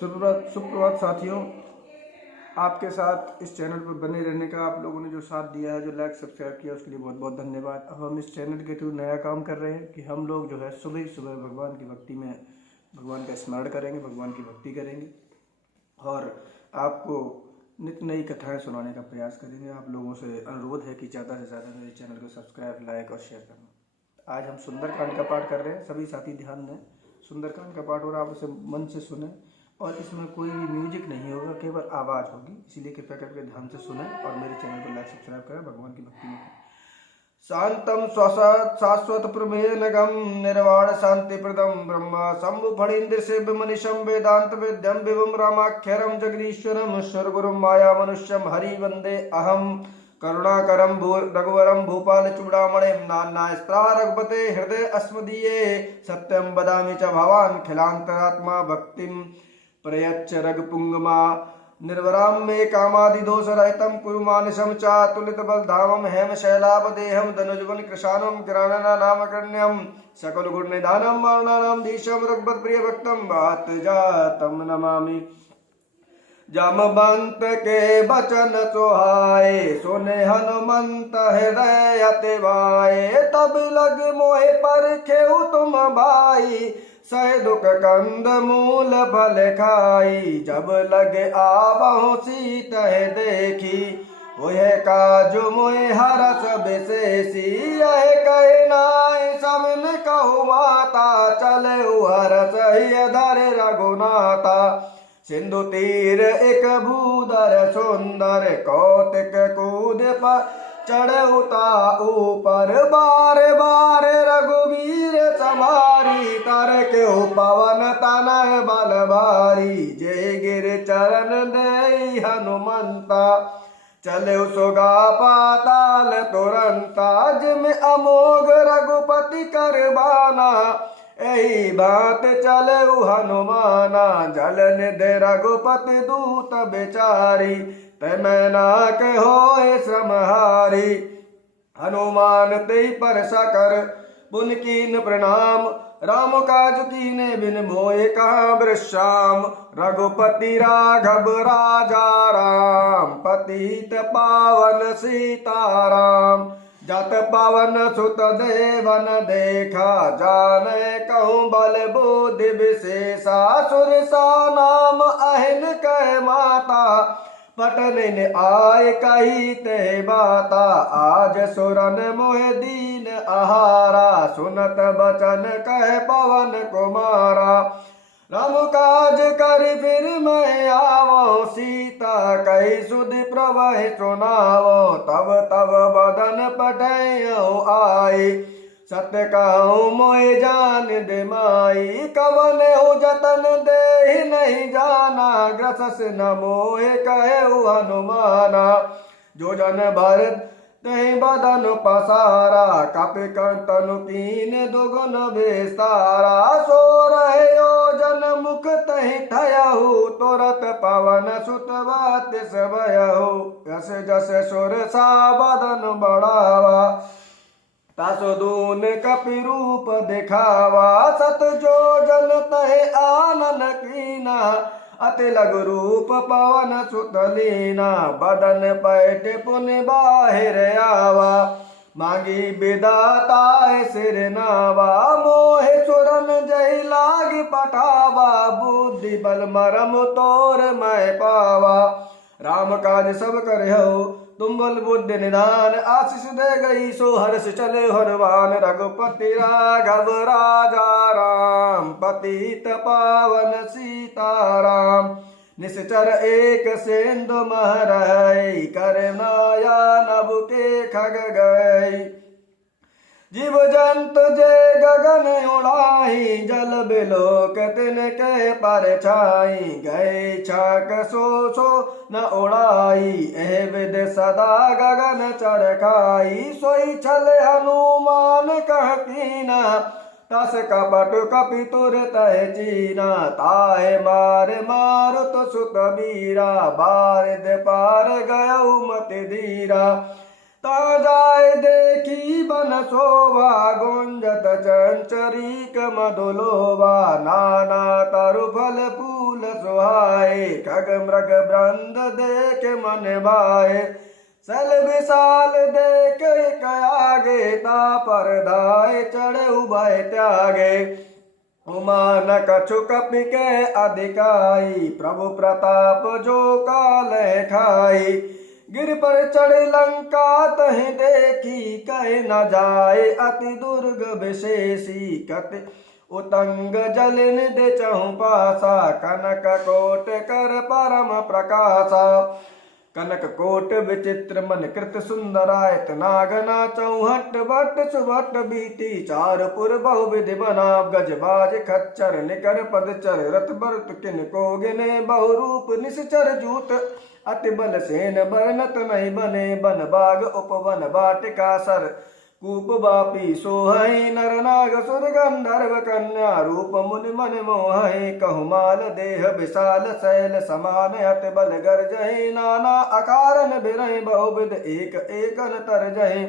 सुप्रभात साथियों, आपके साथ इस चैनल पर बने रहने का आप लोगों ने जो साथ दिया है, जो लाइक सब्सक्राइब किया, उसके लिए बहुत बहुत धन्यवाद। अब हम इस चैनल के थ्रू नया काम कर रहे हैं कि हम लोग जो है सुबह सुबह भगवान की भक्ति में भगवान का स्मरण करेंगे, भगवान की भक्ति करेंगे और आपको नित्य नई कथाएं सुनाने का प्रयास करेंगे। आप लोगों से अनुरोध है कि ज़्यादा से ज़्यादा मेरे चैनल को सब्सक्राइब, लाइक और शेयर करना। आज हम सुंदरकांड का पाठ कर रहे हैं, सभी साथी ध्यान दें। सुंदरकांड का पाठ हो रहा है, आप उसे मन से सुने और इसमें कोई भी म्यूजिक नहीं होगा, केवल आवाज़ होगी, इसीलिए कृपया करके ध्यान से सुने और मेरे चैनल को लाइक सब्सक्राइब करें, भगवान की भक्ति में करें। शांतम शाश्वत प्रमेयनगम निर्वाण शांति प्रदम ब्रह्म शंभु फणीन्द्र शिव मनीषम वेदांत वेद्यम विभुम रामाक्षरम जगदीश्वरम स्वर्गुरुम माया मनुष्यम हरि वंदे अहम करुणाकरम रघुवरम भूपाल चूड़ामणिम नान्ना स्त्रा रघुपते हृदय अस्मदीये सत्यम बदामि च भवान खिलांतरात्मा भक्तिम प्रयच्छ रघुपुंगमा निर्वराम मे कामादिदोष रहितम कुरु मानसम चातुलित बलधामम हेम शैलापदेहम धनुजवन कृशानम किराणना नाम कर्ण्यम सकल गुण निधानम मारणानाम धीशम रघुपत प्रिय भक्तम बात जातम नमामि। जामवंत के बचन सोहाए सुने हनुमंत हृदय अति भाए तब लग मोहे पर खेऊ तुम भाई सह दुख कंद मूल फल खाई जब लगे आवहु सीत देखी वह काजु मोहि हरस विशेषी यह कहे नाय समिन कहु माता चले हरस धर रघुनाथा सिंधु तीर एक भूधर सुंदर कौतिक कूद पर चढ़ उता ऊपर बारे बारे रघुवीर समारी तर के पवन तनय बल भारी जय गिर चरण दे हनुमंता चले सुगा पाताल तुरंता जिम अमोघ रघुपति करबाना यही बात चले हनुमाना जलन दे रघुपति दूत बेचारी तैमैना के होए श्रमहारी हनुमान ते पर सकर पुन कीन प्रणाम राम काज कीने बिन मोए कहा वृश्याम रघुपति राघव राजा राम पतित पावन सीताराम जत पवन सुत देवन देखा जाने कहूँ बल बुद्धि विशेषा सुरसा नाम अहिन कह माता पटन आय कही ते बाता आज सुरन मोह दीन आहारा सुनत बचन कह पवन कुमारा राम काज कर फिर मैं आवो सीता कही सुधि प्रवह सुनावो तब तब बदन पटयो आई सत्य कहूँ मोहि जान दे माई कवन हो जतन दे नहीं जाना ग्रसस न मोहे कहे हनुमाना जो जन भरत तही बदन पसारा कपि तनु कीन दुगुन विस्तारा सो रहे जन मुख तही ठयहु तुरत पवन सुत बातिस भयहु जस जस सुर सा बदन बढ़ावा तासुदून कपि रूप दिखावा सत जो जन तहे आनन कीना अति लघु रूप पवन सुत लीना बदन पैठ पुन बाहिर आवा मांगी विदाताय सिर नावा मोहे सुरन जय लाग पठावा बुद्धि बल मरम तोर मैं पावा राम काज सब करहु तुम बल बुद्धि निधान आशीष दे गई सो हर्ष चले हनुमान रघुपति राघव राजा राम पतित पावन सीताराम निश्चर एक सिंधु महरई करनाया नभ के खग गई जीव जंतु जे गगन उड़ाई जल बिलोक तिनके पर छाई गए छाक सो न उड़ाई एह विद सदा गगन चरखाई सोई छल हनुमान कह कीना तस कपट कपि तुर तह चीना ताहे मार मारुत सुत बीरा बारिद पार गयउ मति धीरा ता जाय देखी बन शोभा गुंजत चंचरीक मधुलोभा नाना तरु फल फूल सुहाए खग मृग वृंद देख मन भाए सल विशाल देख आगे ता पर धाय चढ़ उभय त्यागे उमान कछु कपि के अधिकाई प्रभु प्रताप जो काल खाई गिर पर चढ़ लंका तहि देखी कह न जाए अति दुर्ग विशेषी कति उतंग जलिन दे चहु पासा कनक कोट कर परम प्रकाशा कनक कोट विचित्र मन कृत सुंदरायत नागना चौहट भट्ट सुभट बीती चार पुर बहुविधि बना गजबाज खच्चर निकर पदचर रथ भरत किन को गिने बहुरूप निश्चर जूत अति बल सेन बरनत नहीं बने बन बाग उपवन बाटिका सर कूप बापी सोहई नर नाग सुर गंधर्व कन्या रूप मुनि मन मोहई कहुमाल देह विशाल शैल समान अति बल गर्जहि नाना अकारन बिरहि बहुविध एक एकन तरजहि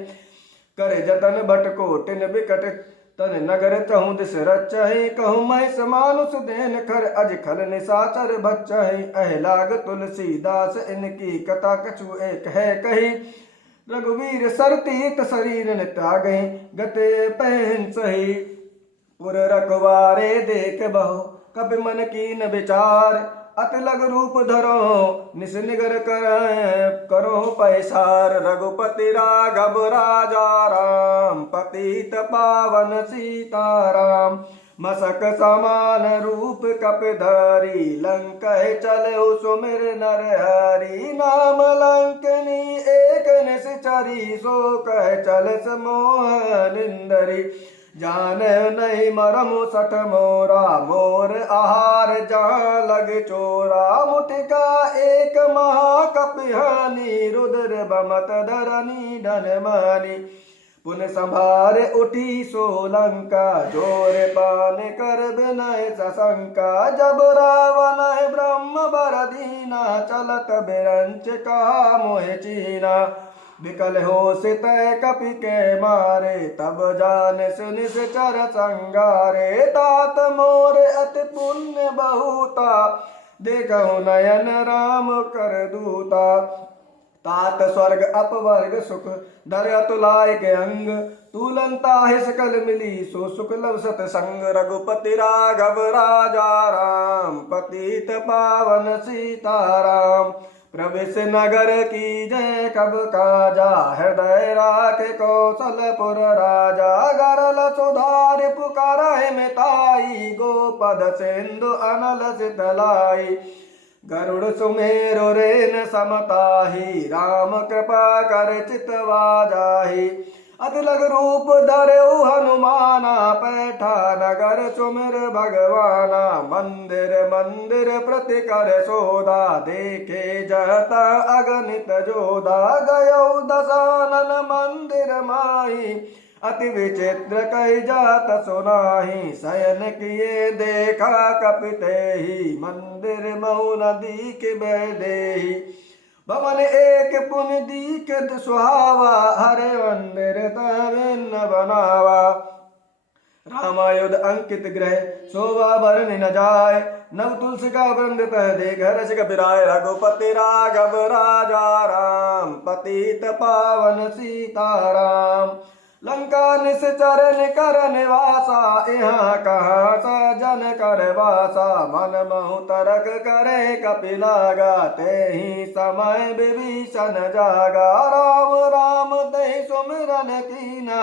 कर जतन भट कोटिन विकट तन नगर चहु दिस रचहि कहु महि समानुष देन खर अज खल निशाचर बच्चहि अहलाग तुलसीदास इनकी कथा कछु एक है कही रघुवीर सरतीत शरीर न त्यागहि गते पहन सही पुर रखवारे देख बहु कपि मन कीन विचार अति लग रूप धरो निस निगर करो पैसार रघुपति राघव राजा राम पतित पावन सीताराम मसक समान रूप कपिधरी लंक चले सुमिर नर हरि नाम लंकनी एक निश्चरी सो कह चल समोह निंदरी जान नहीं मरमु सठ मोरा मोर आहार जहाँ लग चोरा मुठिका एक महा कपिहानी रुद्र बमत धरनी धन मानी पुन संभार उठी सोलंका जोर पान कर विनय सशंका जब रावण ब्रह्म बर दीना चलत बिरंच का मोह चीना विकल हो सित कपि के मारे तब जान सुनिस चर संगारे तात मोर अति पुण्य बहुता देखो नयन राम कर दूता तात स्वर्ग अपवर्ग सुख धर अतुलाय के अंग तुलंता है सकल मिली सो सुख लव सत संग रघुपति राघव राजा राम पतित पावन सीताराम प्रवेश नगर की जय कब काजा हृदय राखे कौशलपुर राजा गरल सुधार पुकारा मिताई गोपद सिंधु अनल सितलाई गरुड़ सुमेरु रेन समताही राम कृपा कर चितवा जाही अतिलग रूप धरऊ हनुमाना पैठा नगर सुमिर भगवाना मंदिर मंदिर प्रति कर सोदा देखे जहता अगणित जोधा गयौ दशानन मंदिर माही अति विचित्र कही जात सुनाही शयन किए देखा कपिते ही मंदिर मऊ नदी के बहदेही भवन एक पुन दीक सुहावा हरे मंदिर तविन्न बनावा रामायुध अंकित ग्रह शोभा भरन न जाय नव तुलसी का वृंद तह देख हर्ष कपिराय रघुपति राघव राजा राम पतित पावन सीताराम लंका निश्चर कर निवासा यहाँ कहाँ सजन कर वासा मन महु तरक करे कपिलागा ते ही समय विभीषण जागा राम राम ते सुमिरन कीना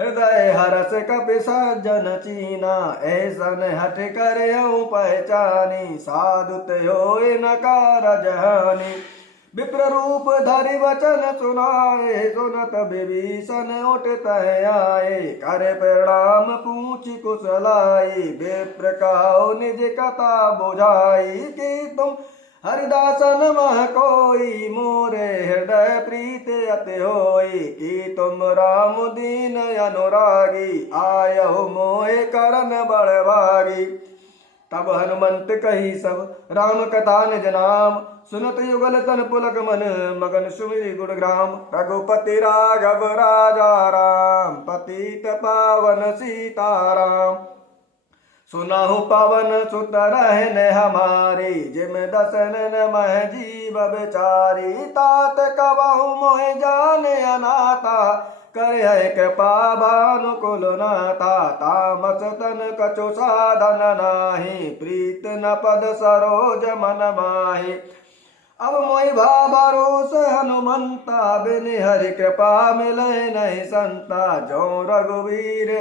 हृदय हरस कपि सज्जन चीना ऐसन हठ कर पहचानी साधु ते नकार जहानी विप्र रूप धरि वचन सुनाए सुनत विभीषण उठत आए कर प्रणाम पूछ कुशलाई विप्र कहो निज कथा बुझाई कि तुम हरिदासन मह कोई मोरे हृदय प्रीत अति होई कि तुम राम दीन अनुरागी आयहु मोहे करन बड़भागी तब हनुमंत कही सब राम कथा निज नाम, सुनत युगल तन पुलक मन मगन सुमिरि गुण ग्राम। रघुपति राघव राजा राम, पतित पावन सीताराम। सुनाहु पवन सुत रहन हमारे, जिम दसन मह जीव बेचारी। तात कबहु मोहि जाने अनाथा, करे कृपा भानुकुल नाथा। तामस तन कछु साधन नाही, प्रीत न पद सरोज मन माही। अब मोहि भरोस हनुमंता, बिन हरि कृपा मिले नहीं संता। जो रघुवीर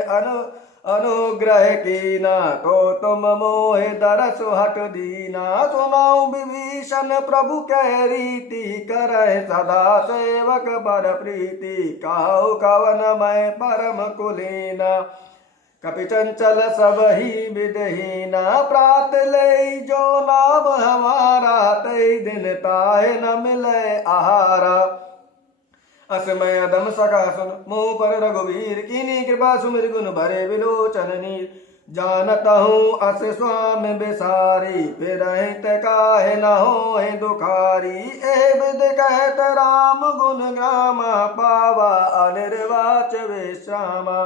अनुग्रह कीना, तो तुम मोहि दरसु हट दीना। सुनाऊ विभीषण प्रभु कह रीति, करहि सदा सेवक बर प्रीति। कहु कवन मैं परम कुलीना, कपि चंचल सब ही विदहीना। प्रात ले जो नाम हमारा, तई दिन ताहे न मिले आहारा। असमय अदम सका सुन मोह पर रघुवीर, कीनी कृपा सुमिर गुण भरे विलोचन नीर। जानत हूँ अस स्वामी बिसारी, फिर काहे न होए दुखारी। ए विद कहत राम गुण ग्रामा, पावा अनिर्वाच विश्रामा।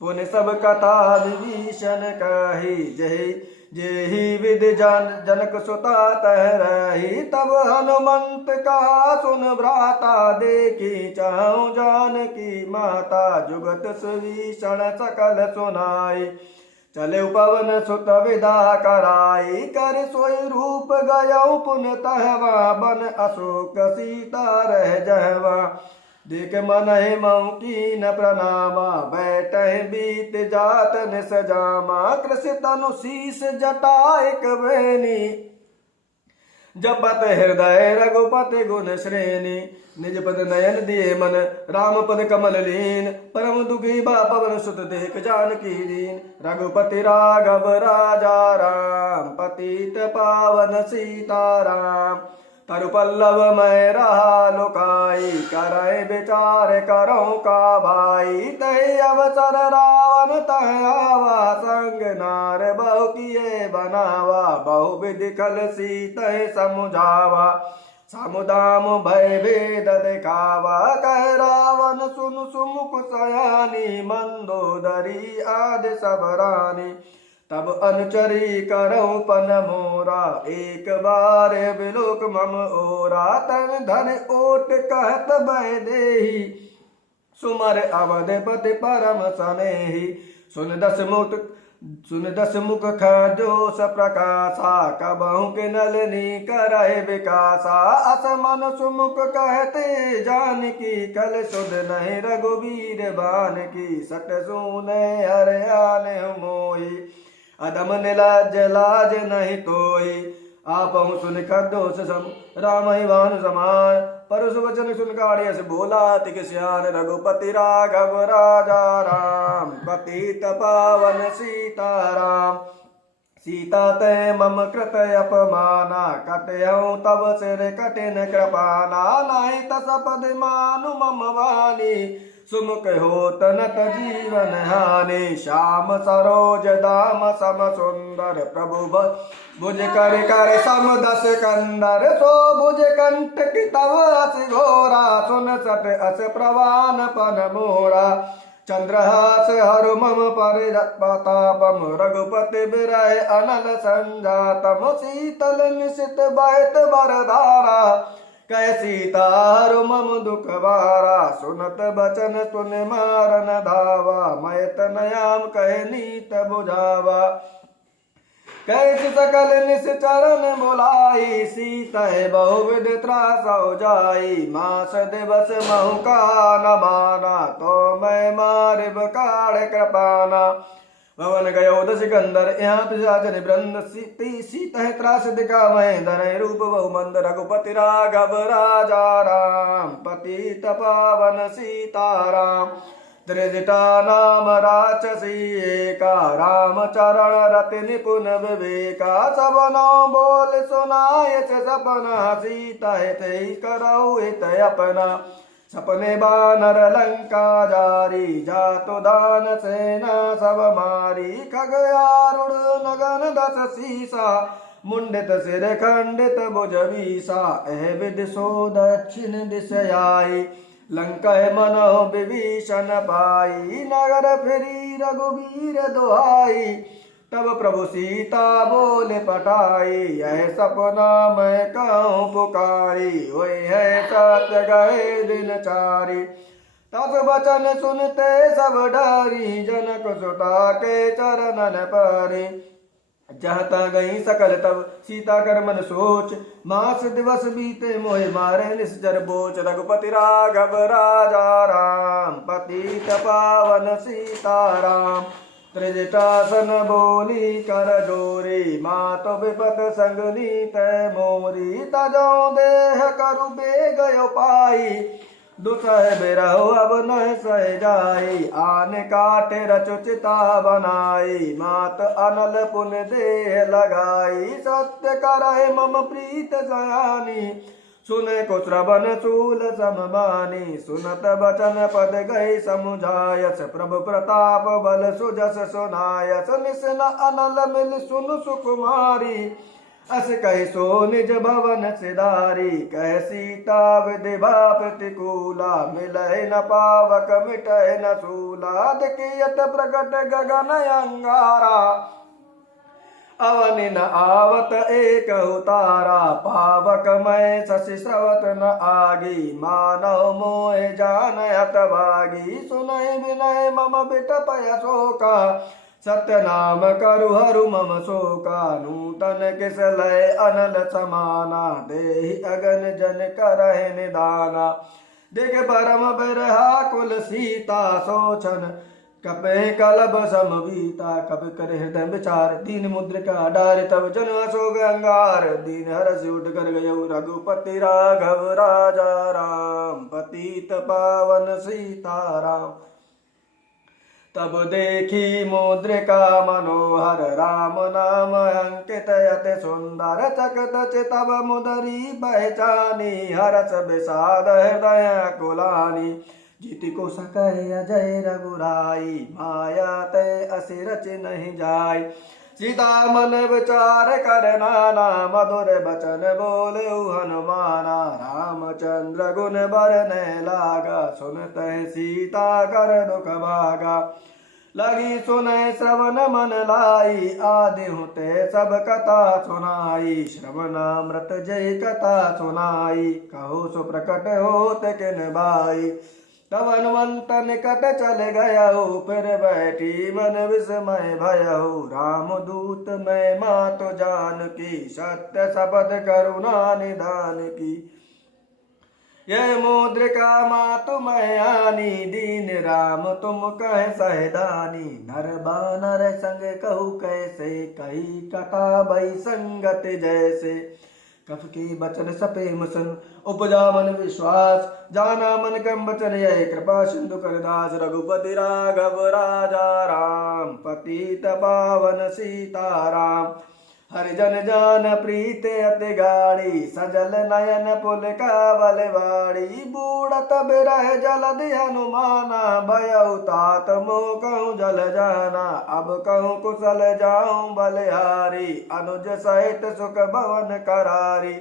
पुन सब कथा विभीषण कही, जय जेहि विधि जनक सुता तह रही। तब हनुमंत कहा सुन भ्राता, देखी चाहूं जानकी माता। जुगत सुभीषण सकल सुनाई, चले पवन सुत विदा कराई। कर सोई रूप गयौ पुन तहवा, बन अशोक सीता रह जहवा। देख मन मऊ कीन प्रणामा, बैठे बीत जात निस जामा। कृषि तनु शीस जटाइक बेनी, जपत हृदय रघुपति गुण श्रेणी। निज पद नयन दिए मन, राम पद कमल लीन। परम दुखी बा पवन सुत देख जानकी दीन। रघुपति राघव राजा राम, पतित पावन सीताराम। तरु पल्लव मैं रहा लुकाई, करे विचार करो का भाई। तय अवसर रावण तह आवा, संग नार बहु किए बनावा। बहु विधि खल सीतहि समुझावा, समुदाम भय भेद दिखावा। कह रावण सुन सुमुख सयानी, मंदोदरी आदि सब रानी। तब अनुचरी करऊं पन मोरा, एक बार बिलोक मम ओरा। तन धन ओट कहत भय देहि, सुमर अवधपति परम सनेहि। सुन दस मुख खजोस प्रकाशा, कबहु के नलनी करहि विकासा। असमन सुमुख कहते जानकी, कल सुध नहीं रघुवीर बानकी। सट सुने हरयान मोहि, अदम निलाज लाज नहीं तोई। आपहु सुन कर दोष सम, राम ही भानु समान। परसु वचन सुन काढ़िय से बोला, तिक सियान। रघुपति राघव राजा राम, पतित पावन सीताराम। सीता ते मम कृत अपमाना, कटयऊं तब सिर कठिन कृपाना। नाहि तस पद मानु मम वाणी, सुमुख होत नत जीवन हानि। श्याम सरोज दाम सम सुंदर, प्रभु भुज कर कर सम दस कंदर। सो भुज कंठ की तव अस घोरा, सुन सट अस प्रवान पन मोरा। चंद्रहास हरु मम परितापम, रघुपति बिरह अनल संजातम। शीतल निशित बहत बरधारा, कह सीता हरु मम दुख बारा। सुनत बचन सुन मारन धावा, मयत नयाम कह नीत बुझावा। कैस सकल निश्चरण बुलाई, सीता बहुविध त्रासौ जाई। मास दिवस महु का न माना, तो मैं मारिब काढ़ कृपाना। भवन गयो दस सिकंदर, यहाँ पिशाचन वृंद। सीतहि त्रास दिखावै, धनहि रूप बहु मंद। रघुपति राघव राजा राम, पतित पावन सीताराम। त्रिजटा नाम राक्षसी एका, राम चरण रति निपुण विवेका। सबनो बोल सुनाय सपना, सीता हित करऊ हित अपना। सपने बानर लंका जारी, जातो दान सेना सब मारी। खगयारूढ़ नगन दस सीसा, मुंडित सिर खंडित भुज बीसा। एह विदिशो दक्षिण दिश आई, लंका मनो विभीषण पाई। नगर फिरी रघुबीर दुहाई, तब प्रभु सीता बोले पटाई। यह सपना मैं कहूँ पुकारी, वही है सत्य गए दिन चारी। तब वचन सुनते सब डरी, जनक सुता के चरणन परी। जहाँ गई सकल तब सीता कर मन सोच, मास दिवस बीते मोहि मारे निश्चर बोच। रघुपति राघव राजा राम, पतित पावन सीताराम। त्रिजटासन बोली कर जोरी, मातो विपत संगनी तय मोरी। तजो देह करु बेग पाई, दुसह बिरहो अब न सह जाई। आन काटे रचुचिता बनाई, मात अनल पुन देह लगाई। सत्य करहि मम प्रीत सयानी, सुने को श्रवण शूल सममानी। सुनत बचन पद गई समुझायस, प्रभु प्रताप बल सुजस सुनायस। निसन अनल मिल सुन सुकुमारी, अस कह सो निज भवन सिधारी। कह सीता विधिवा प्रतिकूला, मिलय न पावक मिटय न सूला। दिखियत प्रकट गगन अंगारा, अवनि न आवत एक उतारा। पावक मैं शशि स्रवत न आगी, मानव मोह जान हतभागी। सुनय विनय मम बिटपय शोका, सत्य नाम करु हरु मम शोका। नूतन किस लय अनल समाना, देहि अगन जन करहि निदाना। दिग परम बिरहा कुल सीता, सोचन कपे कलब समवीता। कपि कर हृदय विचार, दीन मुद्रिका डार। तब जन अशोक अंगार, दीन हरष उठ कर गयो। रघुपति राघव राजा राम, पतित पावन सीताराम। तब देखी मुद्रिका मनोहर, राम नाम अंकित अति सुंदर। चकित चितव मुदरी पहचानी, हरस विषाद हृदय कुलानी। जीति को सकय अजय रघुराई, माया तय असि रच नहीं जाय। सीता मन विचार कर नाना, मधुर बचन बोले हनुमाना। रामचंद्र गुण बरने लागा, सुनत सीता कर दुख भागा। लगी सुनय श्रवण मन लाई, आदि होते सब कथा सुनाई। श्रवणामृत जय कथा सुनाई, कहो सो प्रकट होत किन बाई। तब हनुमंत निकट चल गया, फिर बैठी मन विस्मय भयहु। राम दूत मैं मातु जानकी, सत्य शपथ करुणा निधान की। यह मुद्रिका मातु मैं आनी, दीन राम तुम कह सहदानी। नर बानर संग कहु कैसे, कही कथा भई संगत जैसे। कफ के बचन सपे मुसन, उपजा मन विश्वास। जाना मन क्रम बचन यह कृपा सिंधु कर दास। रघुपति राघव राजा राम, पतित पावन सीताराम। हरिजन जान प्रीत अति गाड़ी, सजल नयन पुल कावल वाड़ी। बूढ़त बिरह जलधि हनुमाना, भयउ तात मोह कहूँ जल जाना। अब कहूँ कुशल जाऊं बलिहारी, अनुज सहित सुख भवन करारी।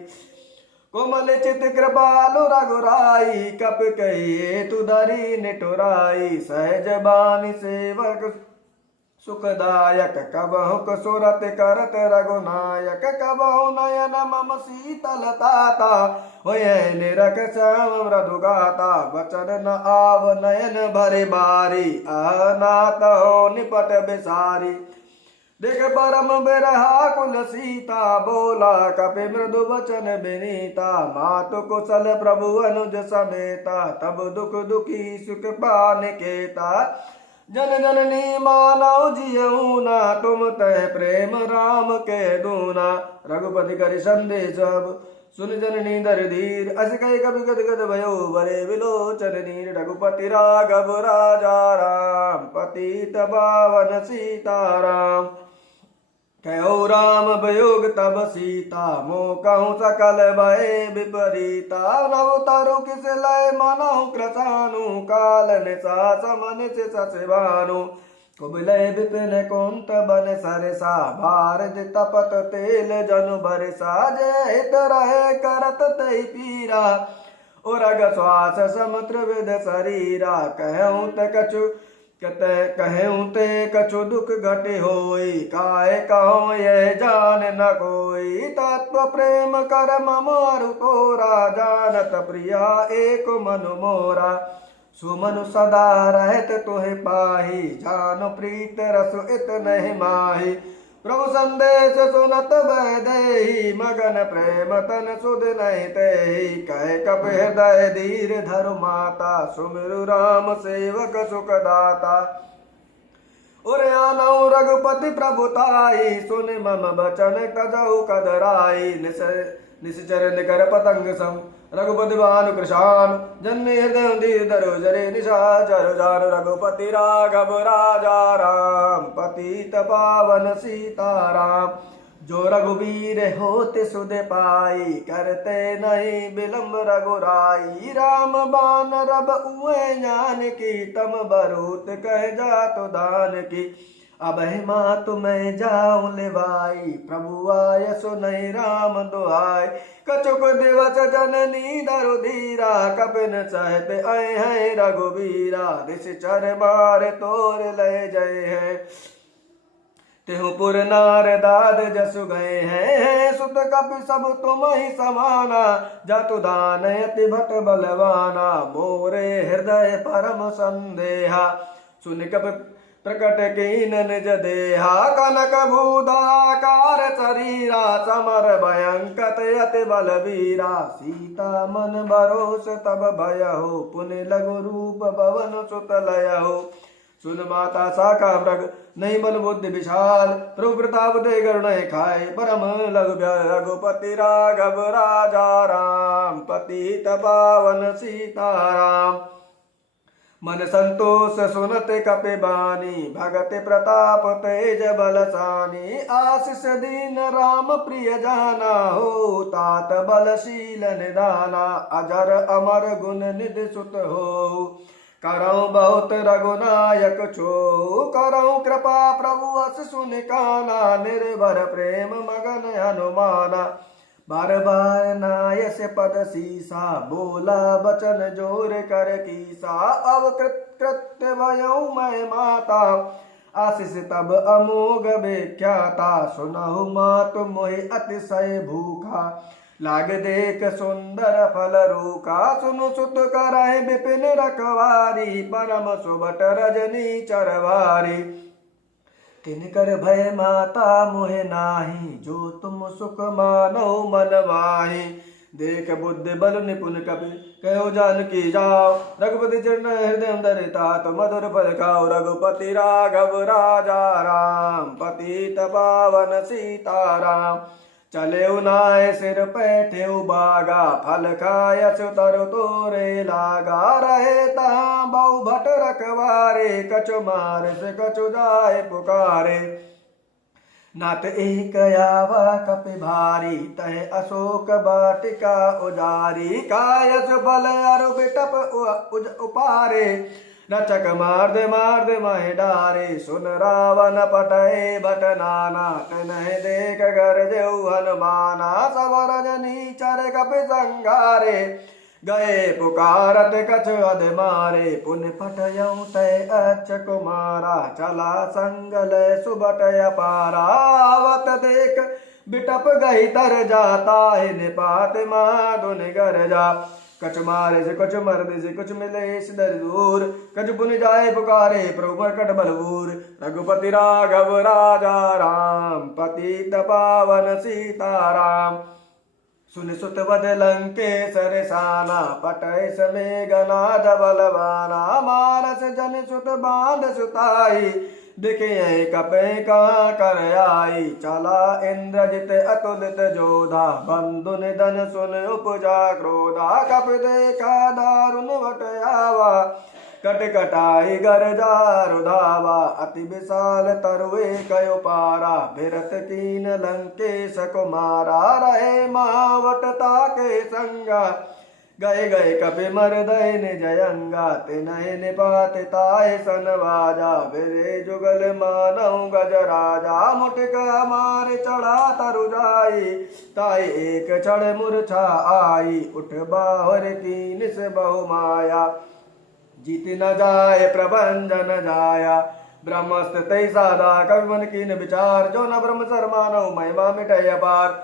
कोमल चित कृपालु रघुराई, कप कहिए तु धरी निठुराई। सहज बानी सेवक सुखदायक, कबहु कसुरत करत रघुनायक। कबहु नयन मम शीतलताता, होय निरख श्याम मृदु गाता। वचन न आव नयन भरे बारी, अनाथ हो निपट बिसारी। देख परम बिरहा कुल सीता, बोला कपि मृदु वचन विनीता। मातु कुशल प्रभु अनुज समेता, तब दुख दुखी सुख पानिकेता। जन जननी मानव जियऊ ना, तुम तय प्रेम राम के दूना। रघुपति करि संदेश अब, सुन जननी दर धीर। अस कहि कपि गद गद भयो, बरे विलोचन नीर। रघुपति राघव राजा राम, पतित पावन सीताराम। कहो राम वियोग तब सीता, मोह कहूँ सकल भय विपरीता। नव तरु किस लय मनहु कृतानु, काल निशा समन से ससवानु। कुबलय विपिन कुंत बन सरसा, भारत तपत तेल जनु बरसा। जय हित रहे करत तै पीरा, उरग श्वास समुद्र विद शरीरा। कहूँ ते कछु कछु दुख घटे होई, काय कहो ये जान न कोई। तत्व प्रेम कर मम अरु तोरा, जानत प्रिया एक मनु मोरा। सुमनु सदा रहत तुहे पाही, जानो प्रीत रस इत नहीं माही। प्रभु संदेश सुनत वैदेही, मगन प्रेम तन सुध नहीं तेहि। कह कप हृदय धीर धरु माता, सुमिरु राम सेवक सुख दाता। उर आनऊ रघुपति प्रभुताई, सुन मम बचन तजऊ कदराई। निश्चर निकर पतंग सम, रघुपति भानु कृशान। जन्मे हृदय धीर धरो जरे, निशाचर जान। रघुपति राघव राजा राम, पतित पावन सीताराम। जो रघुवीर होते सुध पाई, करते नहीं विलम्ब रघुराई। राम बान रब उए ज्ञान की, तम बरूत कह जात दान की। अब माँ तुम्हें जाऊं लेवाई, प्रभु आय सुनहि राम दुआई। कछुक दिवस जननी दरु धीरा, कपिन सहत आए हैं रघुवीरा। निश्चर मार तोर ले जय है, तेहु पुर नार दाद जसु गए हैं। सुत कपि सब तुम ही समाना, जातु दान अति भट बलवाना। मोरे हृदय परम संदेहा, सुन कपि प्रकट कीन निज देहा। कनक भूदाकार शरीरा, समर भयंकत अति बलवीरा। सीता मन भरोस तब भयहु, पुनि लघु रूप भवन सुत लयहु। सुन माता साका मृग, नहीं बल बुद्धि विशाल। प्रभु प्रताप दे गरुण खाए, परम लघु रघुपति राघव राजा राम। पतित पावन सीताराम, मन संतोष सुनत कपि बानी। भगत प्रताप तेज बलसानी, आशीष दीन राम प्रिय जाना। हो तात बलशील निदाना, अजर अमर गुण निधि सुत हो। करऊँ बहुत रघुनायक छो, करऊँ कृपा प्रभु अस सुन काना। निर्भर प्रेम मगन हनुमाना, बार बार नायस पद सीसा। बोला बचन जोर कर कीसा, अब कृत्य भयऊ मैं माता। आशीष तब अमोघ विख्याता, सुनहु मातु मोहि अतिशय भूखा। लाग देख सुंदर फल रूखा, सुनु सुत करहि विपिन रखवारी। परम सुबट रजनी चरवारी, तिनकर भय माता मोहे नाही। जो तुम सुख मानो मन माही। देख बुद्धि बल निपुण कपि, कहो जानकी जाओ। रघुपति चरण हृदय धरिता, तो मधुर फल खाओ। रघुपति राघव राजा राम, पतित पावन सीताराम। चले उनाय सिर पैठे बागा, फल खाय सुतर तोरे लागा। रहे तहाँ बहु भट रखवारे, कछु मार से कछु जाय पुकारे। नाथ एक आवा कपि भारी, तह अशोक वाटिका उजारी। कायस फल अरु बिटप उपारे, रचक मार दे मह डारे। सुन रावण पटय भट नाना, तनहि देख गरजेउ हनुमाना। सब रजनी चर कपि संगारे, गए पुकारत कछु अध मारे। पुन पटयऊ तय अच्छ कुमारा, चला संगल सुबट अपारा। आवत देख बिटप गई तर जाता, निपात माधु निगर जा। कछु मारे से कछु मर्द से कुछ मिले सिदर दूर। कछु पुन जाए पुकारे, प्रभु प्रकट बलबूर। रघुपति राघव राजा राम, पतित पावन सीताराम। सुन सुत बद लंकेसर साना, पटय समेघ नाद बलवाना। मारस जन सुत बांध सुताई, दिखे कपे कहाँ कर आई। चला इंद्रजित अतुलित जोधा, बंधु निधन सुन उपजा क्रोधा। कप देखा दारुण वट आवा, कटकटाई गरजार धावा अति विशाल तरुए कयो पारा भिरत कीन लंकेश कुमारा रहे महावटता के संगा गए गए कपि मरदय निजयंगा तिनहि निपात ताय सनवाजा भिरे जुगल मानव गजराजा मुटका मार चढ़ा तरु जाई ताय एक चढ़ मूर्छा आई उठ बाहर की निस बहु माया जीत न जाए प्रबंधन जाया ब्रह्मस्त तय साधा कवि मन कीन विचार जो न ब्रह्म शर्मानव महिमा मिटय अपार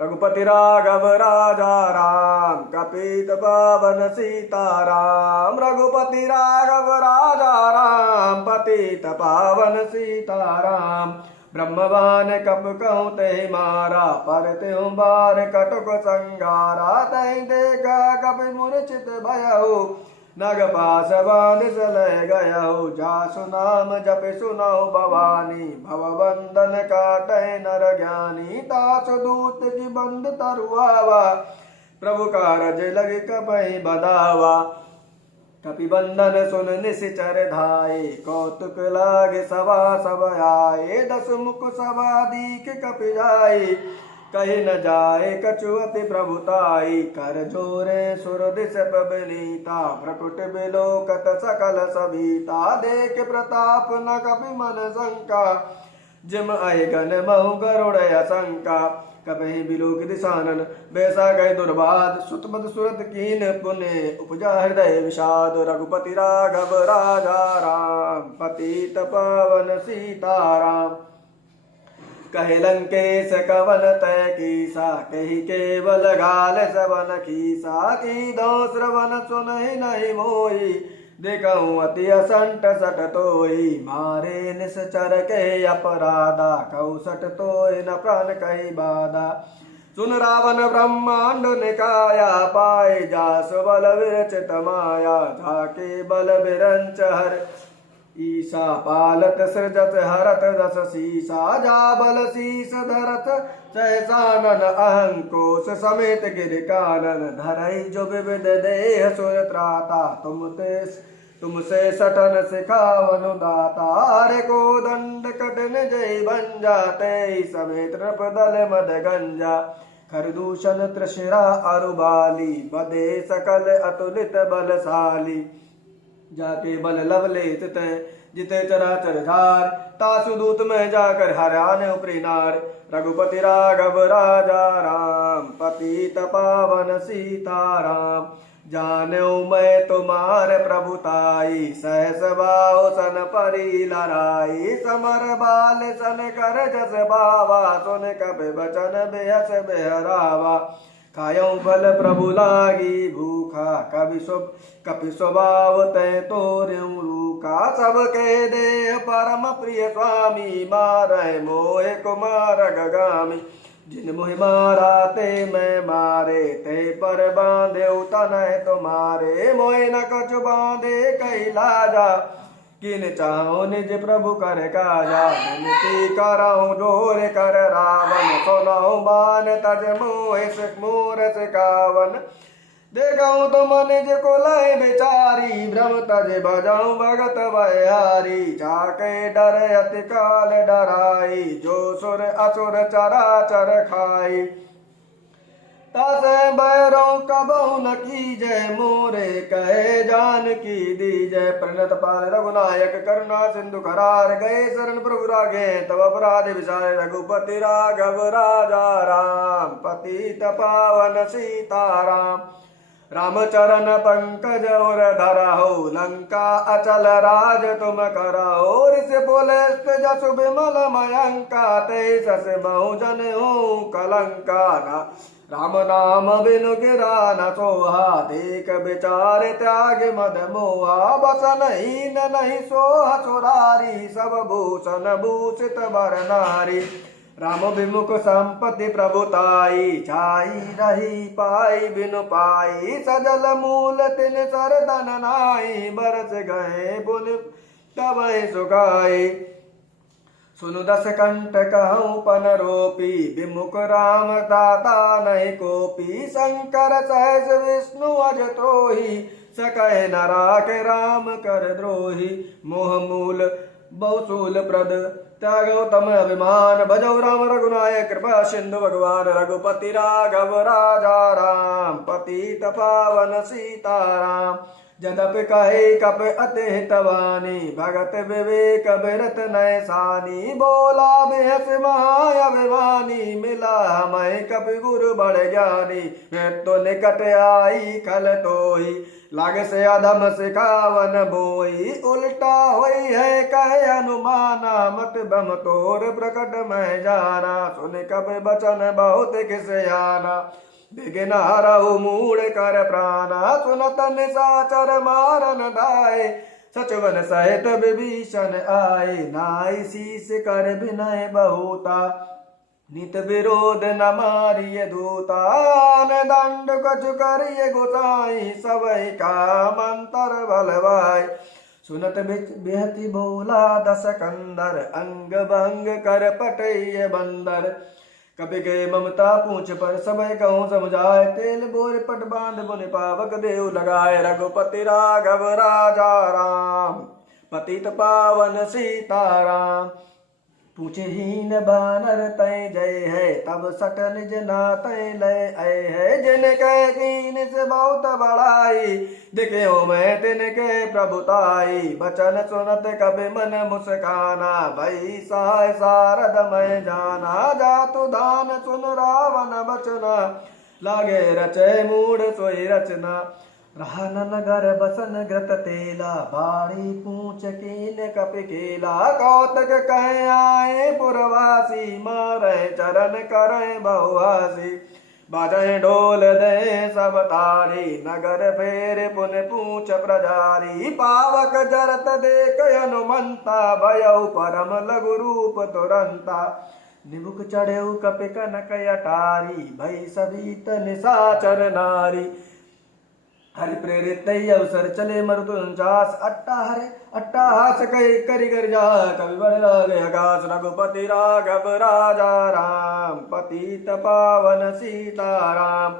रघुपति राघव राजा राम कपीत पावन सीताराम रघुपति राघव राजा राम पतित पावन सीताराम ब्रह्मवान कप कहूँ ते मारा पर त्यों बार कटुक संगारा तय देखा कपि मूर्छित भयहु नग पास बानिस लय गयहु जासु नाम जप सुनौ भवानी भवबंधन काटै नर ज्ञानी तासु दूत की बंद तरुआवा प्रभु कारज लग कपहि बदावा कपि बंधन सुन निशिचर धाये कौतुक लागे सभा सब आए दस मुख सभा दीख कपि जाए कही न जाए कछुअति प्रभुताई कर जोरे सुर दिश बबलीता प्रकुट बिलोकत सकल सभीता देख प्रताप न कपि मन शंका जिम आई गण महु गरुड़ असंका कपहि बिलोक दिशानन बैसा गए दुर्बाद सुतमद सुरत कीन पुण्य उपजा हृदय विषाद रघुपति राघव राजा राम पतित पावन सीताराम कहे लंकेश कवन तय कीसा कही केवल गाल सवन खीसा की दो श्रवण सुनहि नहीं मोई देखऊँ अति असंट सट तोई मारे निश्चर के अपराधा कहु सट तोय न प्राण कही बाधा सुन रावण ब्रह्मांड निकाया पाए जास बल विरचित माया जाके बल विरंच हर ईसा पालत सृजत हरत दस सीसा जा बल शीस धरत सहसानन अहंकोश समेत गिर कानन धरई जो विविध देह सुर त्राता तुमसे सटन सिखावन दाता हरे को दंड कटन जय बन जाते समेत नृप दल मद गंजा खरदूषण त्रिशिरा अरुबाली बदे सकल अतुलित बलशाली जाके बल लवलेत तय जिते चराचर झार तासु दूत में जाकर हराने उपरी नार रघुपति राघव राजा राम पतित पावन सीताराम जानो मैं तुम्हारे प्रभुताई सहस बाहु सन परी लराई समर बाल सन कर जस बावा सुन कपि बचन बेहस बेहरावा खायो फल प्रभु लागी भूखा कपि स्वभाव तय तोर्यु रूखा सबके देह परम प्रिय स्वामी मारय मोह कुमार गगामी जिन मोहि मारा ते मैं मारे ते पर बांधे तनय तुम्हारे मोह न कछु बांधे कैलाजा किन चाहो निज प्रभु कर काजा विनती करऊँ डोर कर रावण सुनऊ मान तज मोर सिकावन देखऊँ तुम निज को लय बेचारी भ्रम तज बजाऊँ भगत बहारी जाके डर अति काल डराई जो सुर असुर चराचर खाई तस बैरों कबहु न कीजय मोरे कहे जान की दीजय प्रणत पाल रघुनायक करुणा सिंधु करार गए शरण प्रभु रागे तब अपराध विचार रघुपति राघव राजा राम पतित पावन सीताराम रामचरण पंकज और धरहो लंका अचल राज तुम करहो ऋषि पुलस्त जसु विमल मयंका ते सस बहु जन हो कलंका राम नाम बिनु गिरा न सोहा देख विचार त्याग मद मोहा बसन हीन नहीं सोह सुरारी सब भूषण भूषित वर नारी राम विमुख संपत्ति प्रभुताई छाई रही पाई बिनु पाई सजल मूल तिन सरदन नाई बरस गए बुन तब सुखाई सुनु दस कंठ कहूँ पन रोपी, विमुख राम दाता नहीं कोपी। शंकर सहस विष्णु अज त्रोही, सकय न राखे राम कर द्रोही। मोह मूल बहुसूल प्रद त्यागो तम अभिमान, भजौ राम रघुनायक कृपा सिंधु भगवान। रघुपति राघव राजा राम, पतित पावन सीताराम। जदपि कहे कप अति हितवानी, भगत विवेक बिरत नय सानी। बोला बेहस महाअभिमानी, मिला हमें कपि गुरु बड़ ज्ञानी। मृत्यु निकट आई खल तोही, लागे से अधम सिखावन बोई। उल्टा होई है कहे अनुमाना, मत बम तोर प्रकट मैं जाना। सुन कपि बचन बहुत किसयाना, बिघ्न हरहु मूढ़ कर प्राणा। सुनत निशाचर मारन दाए, सचवन सहित विभीषण आए। नाई शीस कर विनय बहुता, नित विरोध न मारिय दूता। दंड कछु करिय गोसाई, सबई का मंतर बलवाई। सुनत बिहति बोला दस कंदर, अंग भंग कर पटैय बंदर। कपि गए ममता पूछ पर, सबय कहूँ समझाए। तेल बोर पट बांध बुनि पावक देव लगाए। रघुपति राघव राजा राम, पतित पावन सीताराम। पूछे हीन बानर तय जय है, तब सट निज नातय लय आए है। जिनके कीन से बहुत बड़ाई, दिखे हो मैं तिनके प्रभुताई। बचन सुनत कभी मन मुस्काना, भई सहाय सारद मैं जाना। जातु दान सुन रावण बचना, लागे रचे मूढ़ सोई रचना। रहा न नगर बसन ग्रत तेला, बाड़ी पूछ कीन कपि केला। कौतक कह आए पुरवासी, मारे चरण करे बहुआसी। बाजे ढोल दे सब तारी, नगर फेर पुन पूछ प्रजारी। पावक जरत देख हनुमंता, भयउ परम लघु रूप तुरंता। निबुक चढ़ेउ कपि कनक अटारी, भई सभीत निशाचर नारी। हरि प्रेरित अवसर चले मरुतुंचास, अट्टाहास करि कर जा कवि बड़ लागे आकाश। रघुपति राघव राजा राम, पतित पावन सीताराम।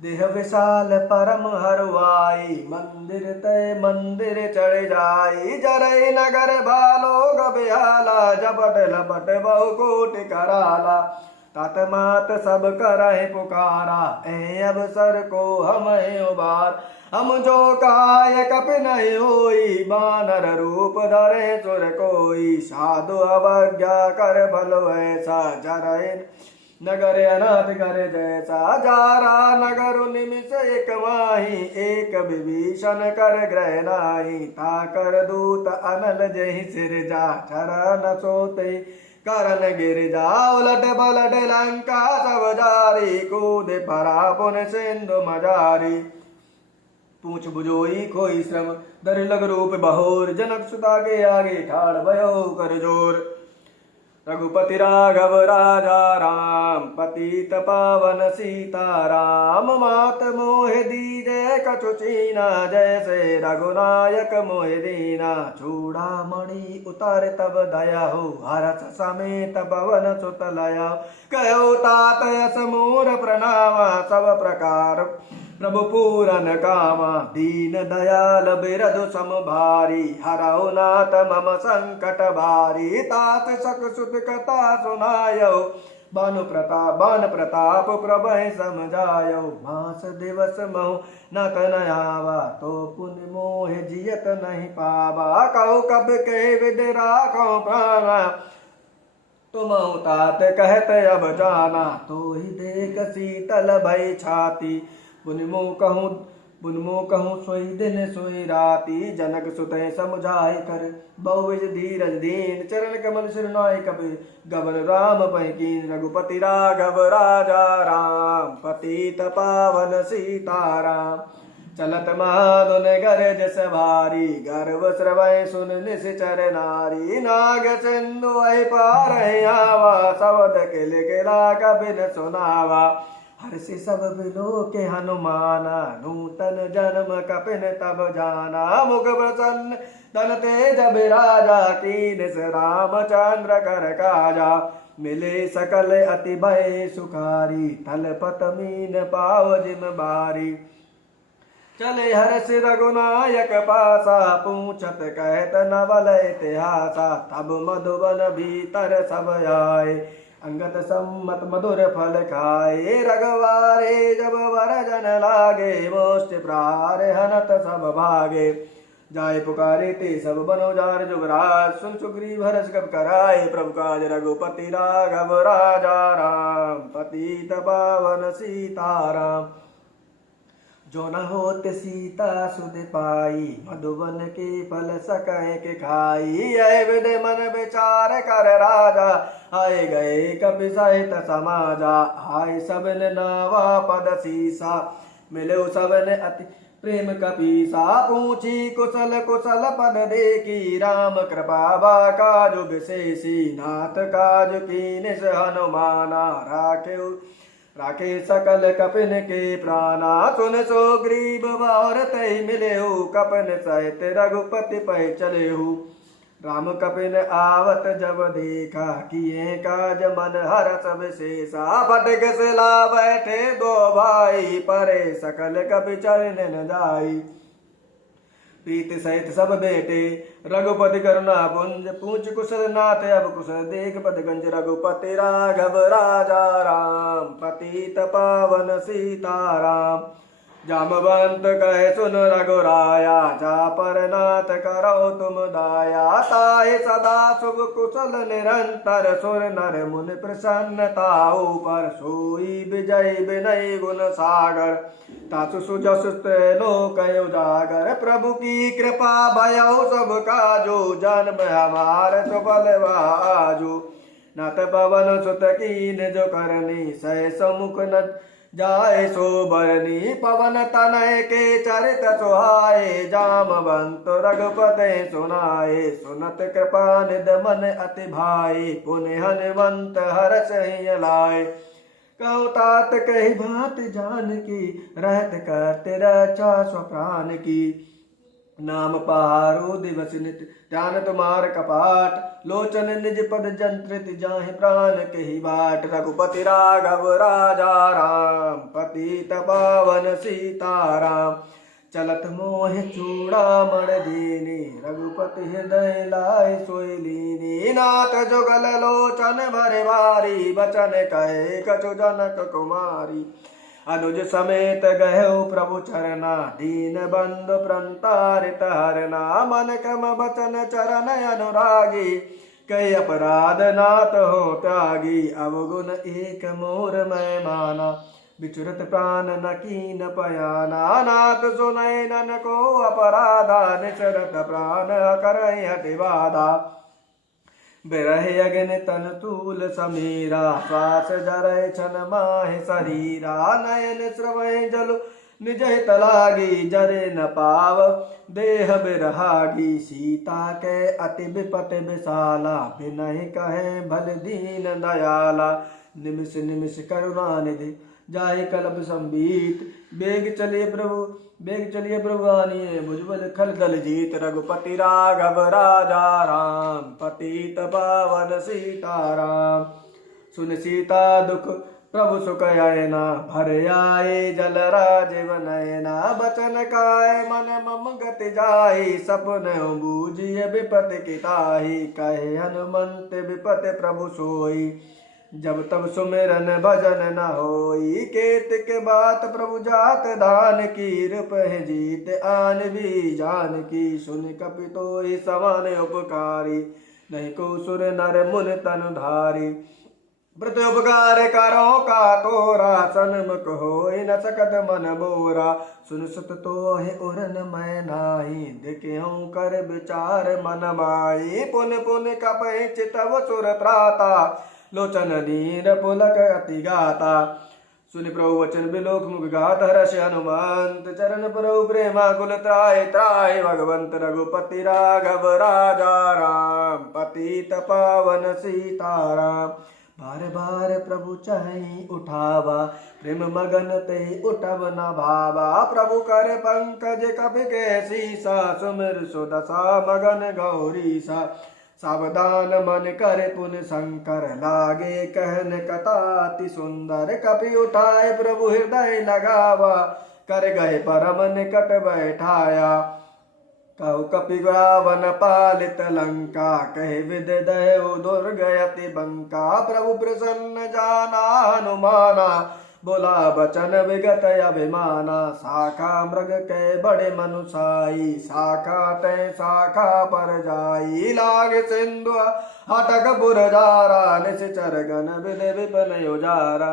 देह विशाल परम हरुआई, मंदिर तय मंदिर चढ़ जाई। जरई नगर भालो गबियाला, झपट लपट बहु कोटि कराला। तात मात सब करहि पुकारा, ऐ अवसर को हमें उबार। हम जो काय कपि नहीं होई, बानर रूप धरे सुर कोई। साधु अवज्ञा कर भल ऐसा, जरई नगर अनाथ कर जैसा। जारा नगर निमिष एक माही, एक विभीषण कर ग्रह नाही। ताकर दूत अनल जहि सिर जा, चरण सोते करन गिर जा। उलट पलट लंका सब जारी, कूद परा पुन सिंधु मजारी। पूछ बुझोई खोई श्रम, दर लग रूप बहोर। जनक सुता के आगे ठाड़ भयो कर जोर। रघुपति राघव राजा राम, पतित पावन सीताराम। मात मोह दीजय कछु चीना, जैसे रघुनायक मोह दीना। चूड़ामणि उतार तब दया हो, हरस समेत पवन सुत लया। कहो तात यस मोर प्रणामा, सब प्रकार प्रभु पूरन कामा। दीन दयाल बिरधु सम भारी, हरौ नाथ मम संकट भारी। तात सक सुत कथा सुनायो, बान प्रताप प्रभय समझायो। मास दिवस महु न तन आवा, तो पुण्य मोह जियत नहीं पावा। कहो कब के विद राखो प्राणा, तुम तात कहत अब जाना। तो ही देख शीतल भई छाती, बुनमो कहूँ सोई दिन सोई राती। जनक सुतय समझाय कर, बहुविध धीरज दीन। चरण कमल सिरनाय कपि गबन राम पैकीन। रघुपति राघव राजा राम, पतित पावन सीताराम। चलत महाधुन गरज सवारी, गर्व श्रवय सुन निश्चर नारी। नाग सिंधु पार आवा, शब्द किल किला कबिन सुनावा। हर्ष सब बिलो के हनुमाना, नूतन जन्म कपिन तब जाना। मुख प्रसन्न तन तेज बिराजा, कीन से रामचंद्र कर काजा। मिले सकल अति भय सुखारी, तल पत मीन पाव जिम बारी। चले हर्ष रघुनायक पासा, पूछत कहत नवल इतिहासा। तब मधुबन भीतर सब आए, अंगद सम्मत मधुर फल खाए। रघुवारे जब वर जन लागे, मोष्ट प्रार हनत सब भागे। जाय पुकारे ते सब बनोजार जुगराज, सुन सुग्रीव हर्ष कब कराए। प्रभु काज रघुपति राघव राजा राम, पतित पावन सीताराम। जो न होत सीता सुध पाई, मधुबन के फल सकै के खाई। ऐ विद मन विचार कर राजा, आए गए कपि सहित समाजा। आए सबन नावा पद सीसा, मिले सबन अति प्रेम कपीसा। पूछी कुशल कुशल पद देखी, राम कृपा काजु विशेषी। नाथ काज कीनिस हनुमाना, राखे सकल कपिन के प्राणा। सुन सुग्रीव और तै मिलेहु, कपिन सहित रघुपति पै चलेहु। राम कपिन आवत जब देखा, किए काज मन हरष विशेषा। फटक सिला बैठे दो भाई, परे सकल कपि चरण न जाई। प्रीति सहित सब बेटे, रघुपति करुणा पुंज। पूछ कुशल नाथ अब कुशल देख, पद गंज रघुपति राघव राजा राम, पतित पावन सीताराम। जामवंत कहे सुन रघुराया, जा पर नाथ करो तुम दाया। ताहि सदा शुभ कुशल निरंतर, सुर नर मुनि प्रसन्नताऊ पर। सोई विजय विनय गुण सागर, तासु सुजस लोक उजागर। प्रभु की कृपा भयउ सब काजो, जन्म हमार सुफल आजो। नत पवन सुत कीन जो करनी, सह समुख न जाय सो बरनी। पवन तनय के चरित सुहाए, जामवंत रघुपते सुनाए। सुनत कृपा निध मन अति भाई, पुनि हनुमंत हर्ष ही लाए। कहु तात कही भात जान की, रहत करते रक्षा स्वप्राण की। नाम पहारो दिवस नित, ध्यान तुम्हार कपाट। लोचन निज पद जंत्रित, जाहि प्राण कही बाट। रघुपति राघव राजा राम, पतित पावन सीताराम। चलत मोह चूड़ामण दीनी, रघुपति हृदय लाय सोई लीनी। नाथ जुगल लोचन भरे भारी, बचन कहे कछु जनक कुमारी। अनुज समेत गहु प्रभु चरना, दीन बंधु प्रंतारित हरना। मन कम बचन चरण अनुरागी, कई अपराध नाथ हो त्यागी। अवगुण एक मोर मैं माना, बिचुरत प्राण न कीन पयाना। नाथ सुनय नन को अपराधा, निचरत प्राण करहि हठि बाधा। बिरह अग्नि तन तूल समीरा, श्वास जरय छन माहि शरीरा। नयन स्रवय जल निज हित लागी, जरे न पाव देह बिरहागी। सीता के अति विपत विशाला, बिनहि कहे भल दीन दयाला। निमिष निमिष करुणा निधि, जाहि कल्प संबीत। बेग चलिए प्रभु आनिए, भुजबल खल दल जीत। रघुपति राघव राजा राम, पतित पावन सीताराम। सुन सीता दुख प्रभु सुख आयना, भर आए जल राजीव नयना। बचन काय मन मम गति जाहि, सपन बूझिय विपत की ताहि। कहे हनुमंत विपत प्रभु सोई, जब तब सुमिरन भजन न होई। केत के बात प्रभु जात दान की, रूप है जीत आन भी जान की। सुन कपि तोहि समान उपकारी, नहीं को सुर नर मुन तन धारी। व्रत उपकार करो का तोरा, सन्मुख होय न सकत मन बोरा। सुन सुत तोहि उरन मैं नाही, देखहु कर विचार मन माई। पुन पुन कपहि चितव सुर त्राता, लोचन नीर पुलक अति गाता। सुनि प्रभु वचन बिलोक मुख गात, हर्ष हनुमंत चरण प्रभु प्रेमा कुल त्राय। त्राय भगवंत रघुपति राघव राजा राम, पतित पावन सीताराम। बार बार प्रभु चही उठावा, प्रेम मगन ते उठब न भावा। प्रभु कर पंकज कपि के सीसा, सुमिर सुदशा मगन गौरी सा। सावधान मन कर पुन शंकर, लागे कहन कथाति सुंदर। कपि उठाए प्रभु हृदय लगावा, कर गए परम निकट बैठाया। कहु कपि रावण पालित लंका, कहे विद दैव दुर्ग अति बंका। प्रभु प्रसन्न जाना हनुमाना, बोला बचन विगत अभिमाना। शाखा मृग के बड़े मनुषाई, शाखा तय शाखा पर जाई। लाग सिंधु हटक पुरजारा, निश्चर गण विद विपिन उजारा।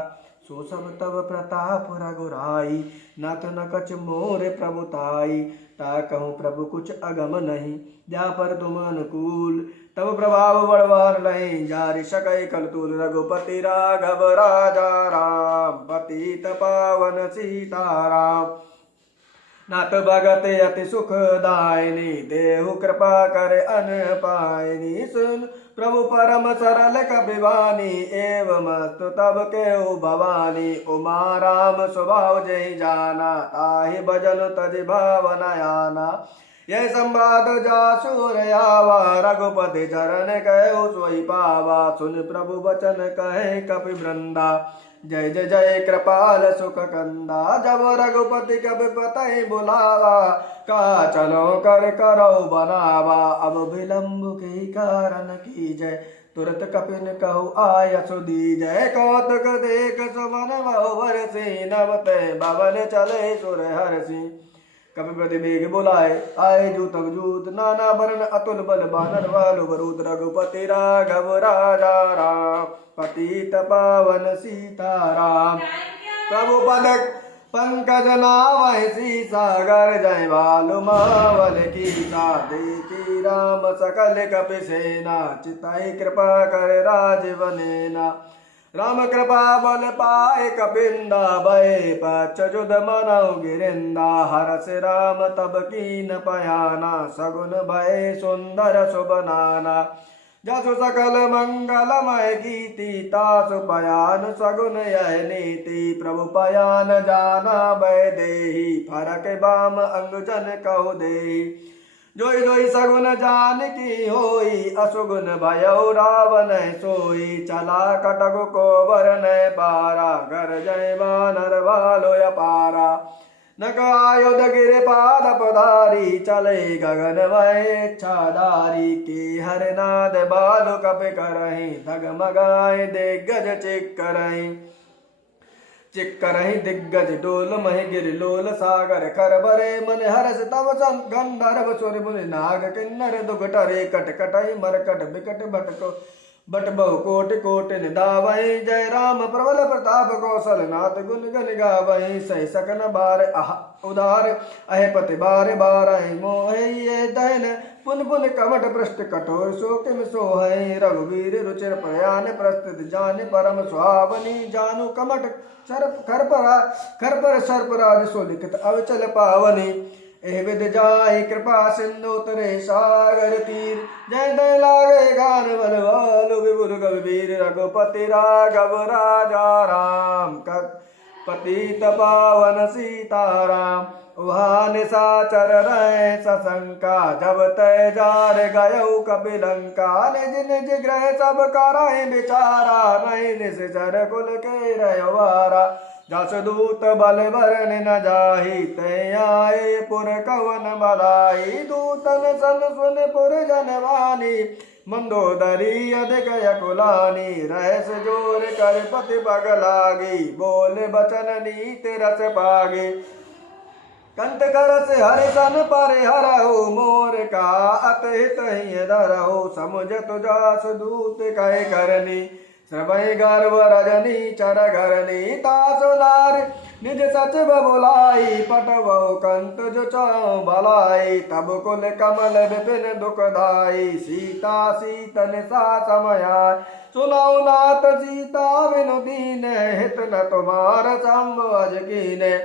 सो सब तब प्रताप रघुराई, नाथ न कछ मोर प्रभुताई। ता कहूँ प्रभु कुछ अगम नहीं, जा पर तुम अनुकूल। तब प्रभाव बड़वार नहीं, जारि सकै कल तुल। रघुपति राघव राजा राम, पतित पावन सीताराम। नाथ भगत अति सुखदायिनी, देहु कृपा कर अन पायनी। सुन प्रभु परम सरल कपिवानी, एवं अस्तु तब केहु भवानी। उमा राम स्वभाव जय जाना, ताहि भजन तज भावन आना। यह संवाद जासुर आवा, रघुपति चरण कहु सोई पावा। सुन प्रभु वचन कहे कपि वृंदा, जय जय जय कृपाल सुख कंदा। जब रघुपति कपि पतहि बुलावा, का चलो कर करो बनावा। अब विलंब के कारण की जय, तुरत कपिन कहु आय सुदीजय। कौतुक देख सुमन बहुवर से, नवते बबल चले सुर हर्षि। कपिपति बेग बुलाए आए जूतक जूत, नाना वरण अतुल बल बानर वालु बरूद। रघुपति राघव राजा राम, पतित पावन सीताराम। प्रभु पदक पंकज नावहि सीसा, गर जय बालु मावल कीसा। देखी राम सकल कपि सेना, चितहि कृपा कर राजीव नेना। राम कृपा बल पाए कपिंदा, भय पच्युत मनौ गिरिंदा। हरस राम तब कीन पयाना, सगुन भय सुंदर शुभ नाना। जसु सकल मंगलमय गीति, तासु पयान सगुन यह नीति। प्रभु पयान जाना भय देहि, फरक बाम अंगजन कहु देहि। जोई जोई सगुन जानकी होई, असुगुन भयउ रावण सोई। चला कटक को बरन पारा, घर जय बानर वालो अपारा। नक आयुध गिर पाद पधारी, चले गगन वै इच्छाधारी। के हरनाद बालु कपि करहि, डगमगाए दिग्गज चिक्करहि। चिक्करहि दिग्गज डोल महि गिर लोल, सागर कर बरे मन हरस। तव गंधर्व सुर मुनि नाग किन्नर, दुघटरे कटकटहि मरकट बिकट भटको। बट बहु कोटि कोटि निधावहि, जय राम प्रबल प्रताप कौशल नाथ। गुण गन गावहि, सहि सकन बार उदार। अहे पति बार बारहि, मोहि ये दहन पुन पुन कमट पृष्ठ कठोर। सो किम सोहहि, रघुवीर रुचिर प्रयान प्रस्तुत। जान परम सुहावनी, जानु कमट खर पर सर्पराज सो लिखित अविचल पावनी। एह विद जाहि कृपा सिंधु तरे सागर तीर। जय दय लागे गान बलवालु, विपुल गंभीर। रघुपति राघव राजा राम, पतित पावन सीताराम। वहाँ निशाचर रहे सशंका, जब तय जार गयऊ कपि लंका। निज निज गृह सब करहि विचारा, नहीं निश्चर कुल के रयवारा। जसदूत बल बरन न जाहि, तै आए पुर कवन बलाई। दूतन सन सुन पुर जनवानी, मंदोदरी अधिक यकुलानी। रहस जोर कर पति पग लागी, बोल बचन नीति रस पागी। कंत करस हरिशन पर हरहु, मोर का अतहित ही धरहु। समुझत जास दूत कह करनी, श्रवै गर्भ रजनी चर घरनी। तासु नार निज सचिव बुलाई, पटवौ कंत जो चौ भलाई। तब कुल कमल विपिन दुखदाई, सीता सीतन सा समयाय। सुनौ नाथ सीता बिनु दीन, हित न तुम्हार संभव कीने।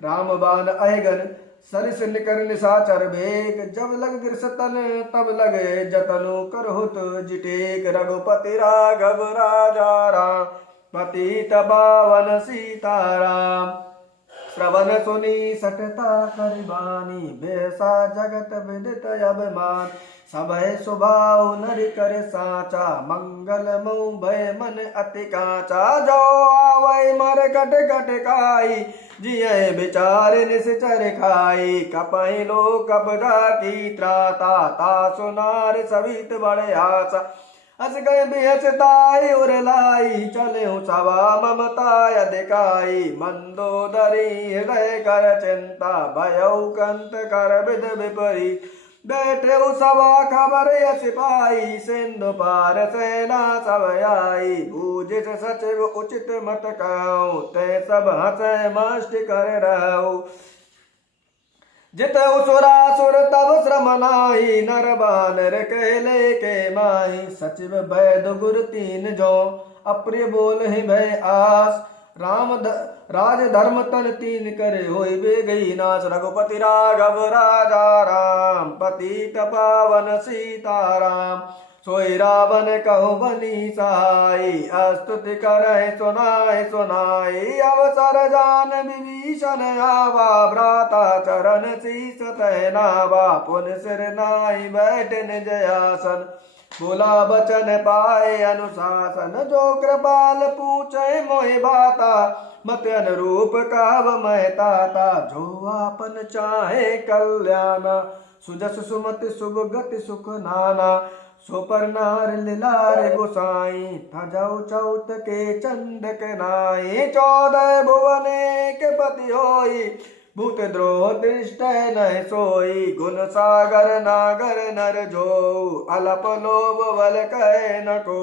राम बाण अहिगन सरिस निकर निशाचर भेग, जब लग गिरसतन तब लगे जतनु करहुत जिटेक। रघुपति राघव राजा राम, पतित पावन सीताराम। श्रवण सुनी सटता करबानी, बेसा जगत विदित अभिमान। सभय सुभाव नर कर साचा, मंगल मऊ भय मन अति काचा। जो आवै मर कट कट काई, जिये विचार निश्चर खाई। कपहि लो कपदा की त्राता, ता सुनार सवित बड़े आशा। हस गए बिहसताई उर लाई, चले सवा ममता अधिकाई। मंदोदरी हृदय कर चिंता, भयउ कंत कर विध विपरीत। बैठे सभा खबर सिपाही, सिंधु पार सेना सब आई। बूझिस सचिव उचित मत कहूँ, ते सब हंस मष्ट कर रहूँ। जितउ सुरासुर तब श्रम नाहि, नर बानर कहले के माही। सचिव वैद गुर तीन जो, अप्रिय बोलहि भय आस। राज धर्म तन तीन करे, होय बे गई नाश। रघुपति राघव राजा राम, पतित पावन सीताराम। सोई रावण कहु बनी सहाय, स्तुति करहि सुनाय सुनाय। अवसर जान विभीषण आवा, भ्राता चरण शीस तह नावा। पुन सिर नाई बैठ निज आसन, बोला बचन पाए अनुशासन। जो कृपाल पूछे मोहि बाता, मत अनुरूप काव मैं ताता। जो आपन चाहे कल्याण, सुजस सुमति शुभ गति सुख नाना। सो पर नार लिलार गोसाई, थजौ चौत के चंद के नाई। 14 भुवने के पति होई, भूत द्रोह दृष्ट न सोई। गुण सागर नागर नर जो, अलप लोभ बल कह न को।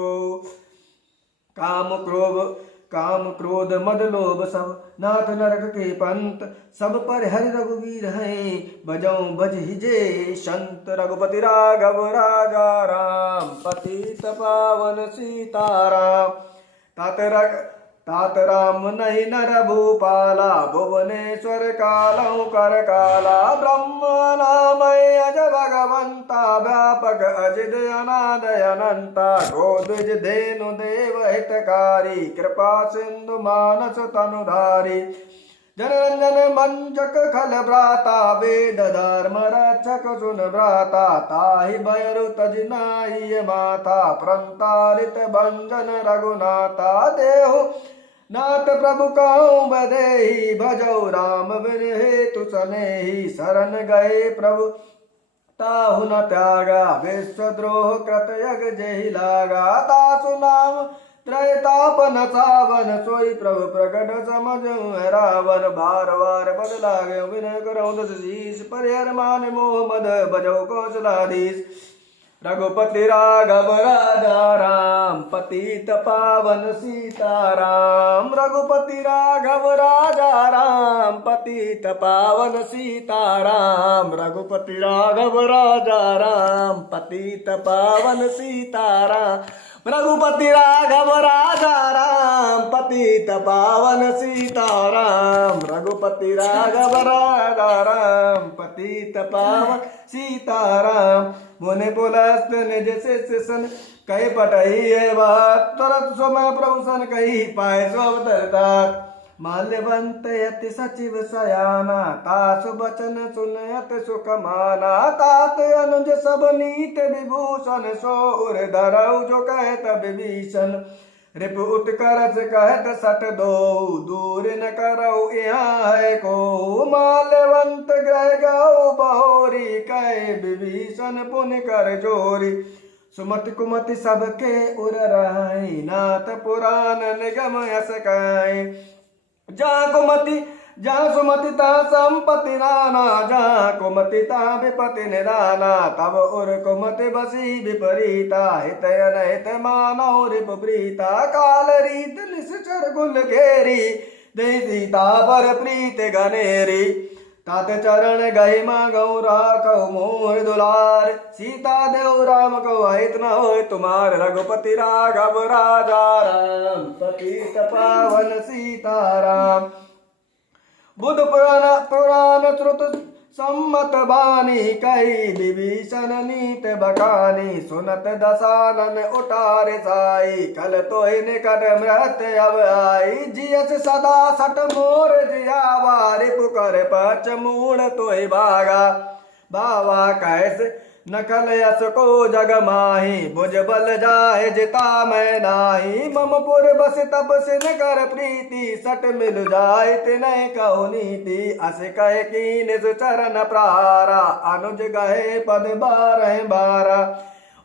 काम क्रोध मद लोभ सब, नाथ नरक के पंत। सब पर हरि रघुवीर हैं, बजौं बजहि जे संत। रघुपति राघव राजा राम, पतित पावन सीताराम। तात राम नहीं नर भूपाला, भुवनेश्वर कालौ कर काला। ब्रह्म नामय अज भगवंता, व्यापक अजिद अनाद अनंता। गोद्विज धेनु देव हितकारी, कृपा सिंधु मानस तनुधारी। जनरंजन मंजक खल भ्राता, वेद धर्म रक्षक सुन भ्राता। ताहि भयरु तज नाहि माता, प्रंतारित भंजन रघुनाथा। देहु नाथ प्रभु कहूँ बदेहि, भजौ राम बिन हेतु सनेहि। शरण गए प्रभु ताहु न त्यागा, विश्वद्रोह कृत यग जेहि लागा। तासु नाम त्रैतापन सावन, सोई प्रभु प्रकट समझ रावण। बार बार बद लागे विनय करौ दस शीस, परिहर मान मोह मद भजौ कौशलाधीश। रघुपति राघव राजा राम, पतित पावन सीताराम। रघुपति राघव राजा राम, पतित पावन सीताराम। रघुपति राघव राजा राम, पतित पावन सीताराम। रघुपति राघव राजा राम, पतित पावन सीताराम। रघुपति राघव राजा राम, पतित पावन सीताराम। मुनि पुलस्त निज शिष्य सन, कही पटही है बात। तुरत सुमय प्रभु सन, कही पाए सो अवतरता। माल्यवंत यति सचिव सयाना, तासु बचन सुनयत सुख माना। तात अनुज सब नीत विभूषण, सो उर धरऊ जो कहत विभीषण। रिपु उत्कर्ष कहत सट दो, दूर न करऊ यहाँ है को। माल्यवंत ग्रह गौ बहोरी, कह विभीषण पुन कर जोरी। सुमति कुमति सबके उर रहाई, नाथ पुराण निगम यस कहाई। जहाँ सुमति ता संपत्ति नाना, जहाँ कुमति ता विपति निदाना। तब उर कुमति बसी विपरीता, हित अनहित मानव रिपुप्रीता। काल रीत निश्चर गुल घेरी, दे सीता पर प्रीत गनेरी। तात चरण गहि मागौ राखौ मोर दुलार, सीता देव राम को अहित न होय तुम्हार। रघुपति राघव राजा राम, पतित पावन सीताराम। बुध पुराण श्रुत सम्मत बानी कही विभीषण नीत बकानी सुनत दसानन उठारे साई कल तो ही निकट मृत अब आई जियस सदा सट मोर जियावा रिपु कर पच मूड़ तो ही भागा बावा कैसे नकल यस को जग माही भुज बल जाए जिता मैं नाही ममपुर बस तप सिन कर प्रीति सट मिल जाए तिनय कहो नीति अस कह की निज चरण प्रहारा अनुज गहे पद 12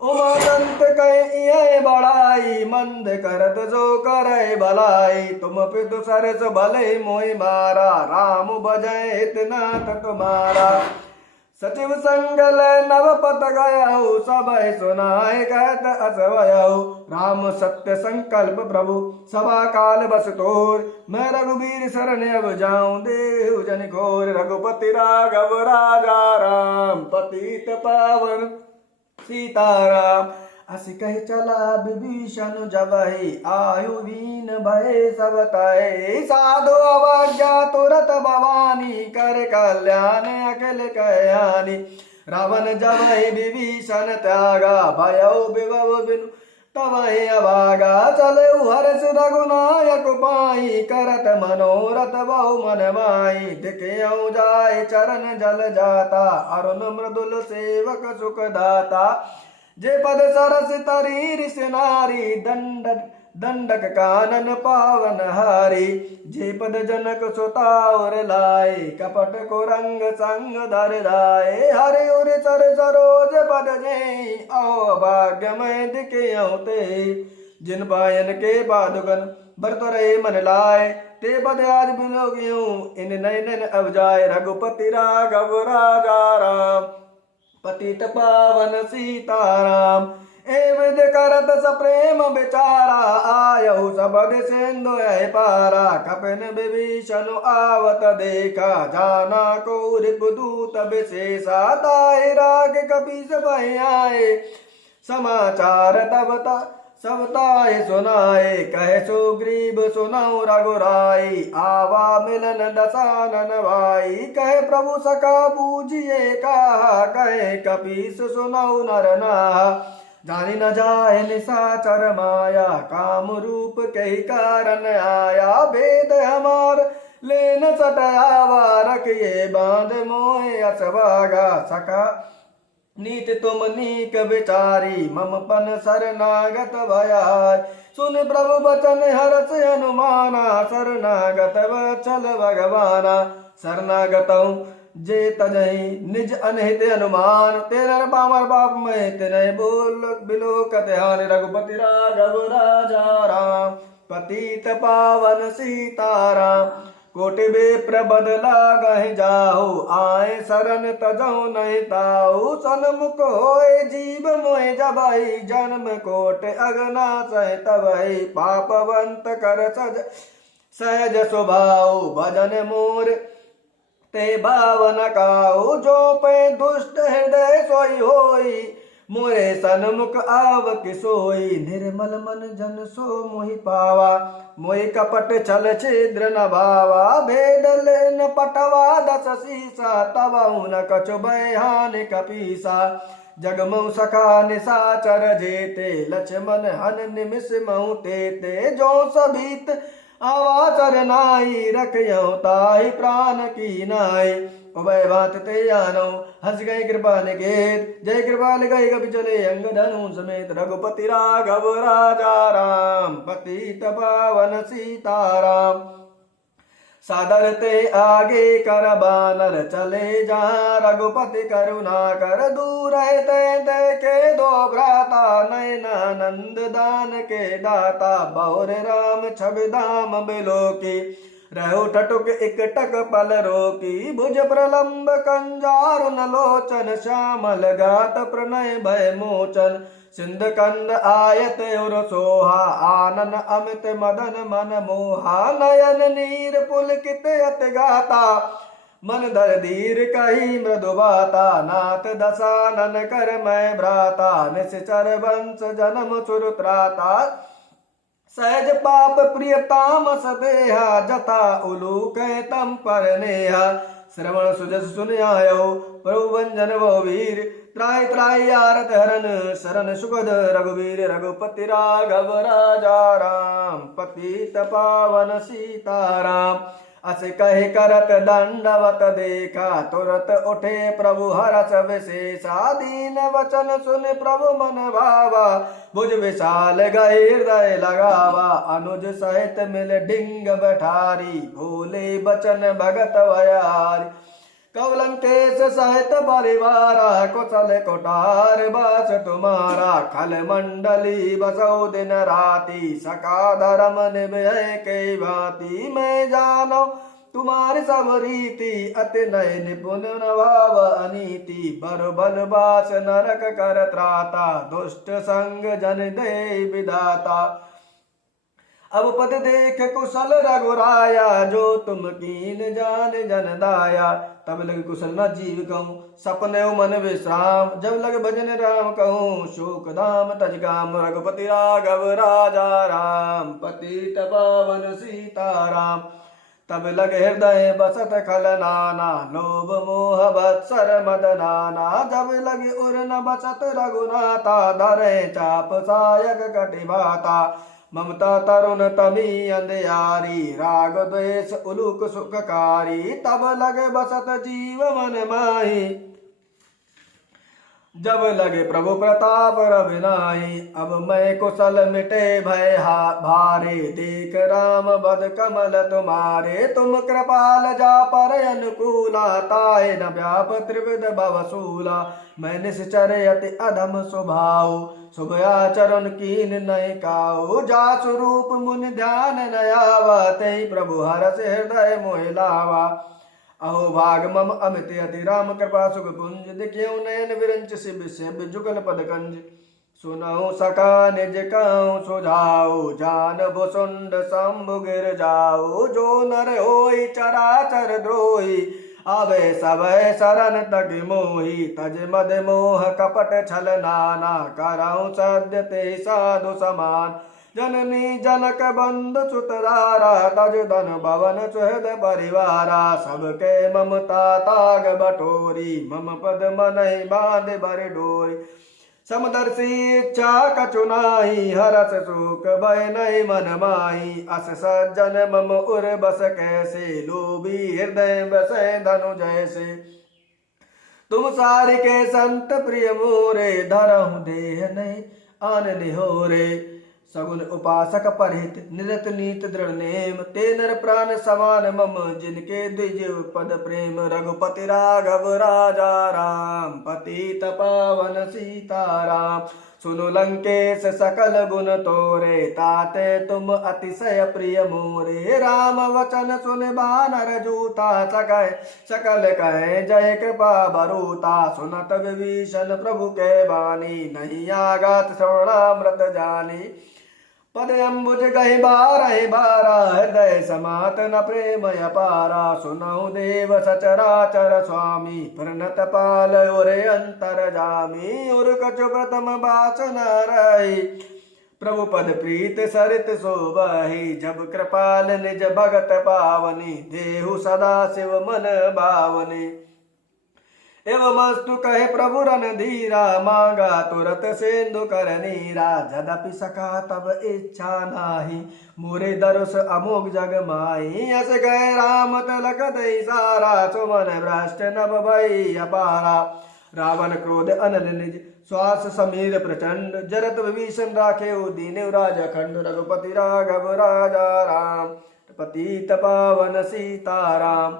उमादंत कह बड़ाई मंद करत जो करे भलाई तुम पितु सरस भले मोहि मारा राम बजय हितनाथ तुम्हारा सचिव संगल नवपत गयऊ सब सुनाए कहत असवयऊ राम सत्य संकल्प प्रभु सभा काल बस तोर मैं रघुबीर शरण अब जाऊं देहु जन घोर रघुपति राघव राजा राम पतित पावन सीताराम अस कह चला विभीषण जबहि आयु वीन भय सब तय साधु अवज्ञा तुरत भवानी कर कल्याण अखिल कयानी रावण जबहि विभीषण त्यागा भयउ विभव बिनु तबहि अभागा चलऊ हर्ष रघुनायक पाई करत मनोरथ बहु मन माई दिखयऊ जाय चरण जल जाता अरुण मृदुल सेवक सुख दाता जे पद सरस तरी ऋष नारी दंडक कानन पावन हारी जे पद जनक सुतावर लाए कपट को रंग संग धर लाए हरि उर सर सरोज पद जे आओ भाग्य में दिखे औते जिन पायन के पादुकन बरत रहे मन लाए ते पद आज बिलोगियों इन नयन अब जाए रघुपति राघव राजा राम पतित पावन सीताराम एवं करत सप्रेम विचारा आयु सबद सिंधु पारा कपिन विभीषण आवत देखा जाना को रिपुदूत विशेषा ताहि राग कपीस भय आए समाचार तब सब ताहि सुनाए कह सुग्रीव सुनऊ रघुराई आवा मिलन दसानन भाई कह प्रभु सका बूझिए कहा कहे कपीस सुनऊ नर नाहा जानी न जाए निशाचर माया काम रूप कही कारण आया भेद हमार लेन सटयावा रखिए बांध मोहे असभागा सका नीत तुम नीक विचारी मम पन शरणागत भयाय सुन प्रभु बचन हरस हनुमाना शरणागत वत्सल भगवाना शरणागतौ जे तजहि निज अनहित हनुमान तेरा पामर बाप में तेरे बोल बिलोकत हानि रघुपति राघव राजा राम पतित पावन सीताराम कोटि विप्र बदला गहि जाहु आए शरण तजहु नहीं ताहु सन्मुख होए जीव मोहि जबहि जन्म कोट अगना सह तबहि पापवंत कर सहज स्वभाव भजन मोर ते भावन काहु जो पे दुष्ट हृदय सोई होई मोरे सन्मुख आव किसोई निर्मल मन जन सो मोहि पावा मोहि कपट छल छिद्र न भावा भेद लेन पटवा दस सीसा तवहु न कछु बहान कपीसा जगमऊ सखा निशाचर जेते लक्ष्मण हन निमिष महु तेते जो सबीत आवाचर नाई रखयऊ ताहि प्राण की नाई उभय भात ते आनो हंस गए कृपाल गेत जय कृपाल गए कभी चले अंग धनु समेत रघुपति राघव राजा राम पतित पावन सीताराम सादर ते आगे कर बानर चले जहाँ रघुपति करुणा कर दूर है ते के दो भ्राता नयनानंद दान के दाता बहुर राम छवि धाम बिलोकी रहो टटुक एक टक पल रोकी भुज प्रलंब कंजारुन लोचन श्यामल गात प्रणय भय मोचन सिंध कंद आयत उर सोहा आनन अमित मदन मन मोहा नयन नीर पुलकित अत गाता मन धर धीर कही मृदुबाता नाथ दसानन कर मैं भ्राता निश्चर वंश जन्म सुरत्राता सहज पाप प्रिय तामस देहा जथा उलूक तम पर नेहा श्रवण सुजस सुन आयो प्रभु भंजन वो वीर त्राय त्राय आरत हरन शरण सुखद रघुवीर रघुपति राघव राजा राम पतित पावन सीताराम अस कहे करत दंडवत देखा तुरत उठे प्रभु हरस विशेषा दीन वचन सुन प्रभु मन भावा भुज विशाल गए हृदय लगावा अनुज सहित मिल ढिंग बैठारी भोले बचन भगत भयारी कवलंकेश सहित परिवारा कुशल कोठार बस तुम्हारा खल मंडली बसौ दिन राति सका धर्म निभय के भांति मैं जानो तुम्हारी सब रीति अति नय निपुण भाव अनीति बर बल बास नरक कर त्राता दुष्ट संग जन दे विदाता अब पद देख कुशल रघुराया जो तुम कीन जान जन दाया तब लग कुशल न जीव कहूँ सपने मन विश्राम जब लग भजन राम कहूँ शोक धाम तज काम रघुपति राघव राजा राम पतित पावन सीताराम तब लग हृदय बसत खल नाना लोभ मोह बत्सर मद नाना जब लग उर न बसत रघुनाथा धरे चाप सायक कटिभाता ममता तरुण तमी अंधियारी राग द्वेष उलूक सुखकारी तब लगे बसत जीव मन माही जब लगे प्रभु प्रताप रविनाई अब मैं कुशल मिटे भय भारे देख राम बद कमल तुम्हारे तुम कृपाल जा पर अनुकूला ताए न व्याप त्रिविध भवसूला मैं निश्चर अति अधम स्वभाव शुभ आचरण कीन नय काऊ जा स्वरूप मुनि ध्यान नयावा ते प्रभु हरस हृदय मोहि लावा अहो भाग मम अमित अति राम कृपा सुख पुंज दिख्यो नयन विरंच शिव शिव जुगल पद कंज सुनऊ सका निज कहूँ सुझाऊ जान भुसुंड शंभु गिर जाऊ जो नर होई चराचर द्रोही आवे सबय शरण तग मोही तज मद मोह कपट छल नाना करऊँ सद्य ते साधु समान जननी जनक बंधु सुतरारा तज धन भवन सुहृद परिवारा सबके ममता ताग बटोरी मम पद मनहि बांध बर डोरी समदर्शी इच्छा कछु नाही हरस सुख भय नहीं मन माही अस सज्जन मम उर बस कैसे लोभी हृदय बसे धनु जैसे तुम सारि के संत प्रिय मोरे धरहु देह नहीं आन निहोरे सगुन उपासक परहित निरत नीत दृढ़ नेम ते नर प्राण समान मम जिनके द्विज पद प्रेम रघुपति राघव राजा राम पतित पावन सीताराम सुनु लंकेश सकल गुण तोरे ताते तुम अतिशय प्रिय मोरे राम वचन सुन बानर जूता सकल कहे जय कृपा बरूता सुनत विभीषण प्रभु के बानी नहीं आगत श्रवणामृत जानी पद अम्बुज गहि बारहि बारा हृदय समात न प्रेम अपारा सुनहु देव सचराचर स्वामी प्रणत पाल उरे अंतर जामी उर कछु प्रथम बाचन रही प्रभु पद प्रीत सरित शोभहि जब कृपाल निज भगत पावनी देहु सदा शिव मन भावनी एवमस्तु कहे प्रभु रणधीरा मांगा तुरत सेंदु कर नीरा जदपि सका तब इच्छा नाही मोरे दरुस अमोघ जग माई अस गए राम तिलक दई सारा सुमन भ्रष्ट नभ भई अपारा रावण क्रोध अनल निज श्वास समीर प्रचंड जरत विभीषण राखे दीने राजा खंड रघुपति राघव राजा राम पतित पावन सीताराम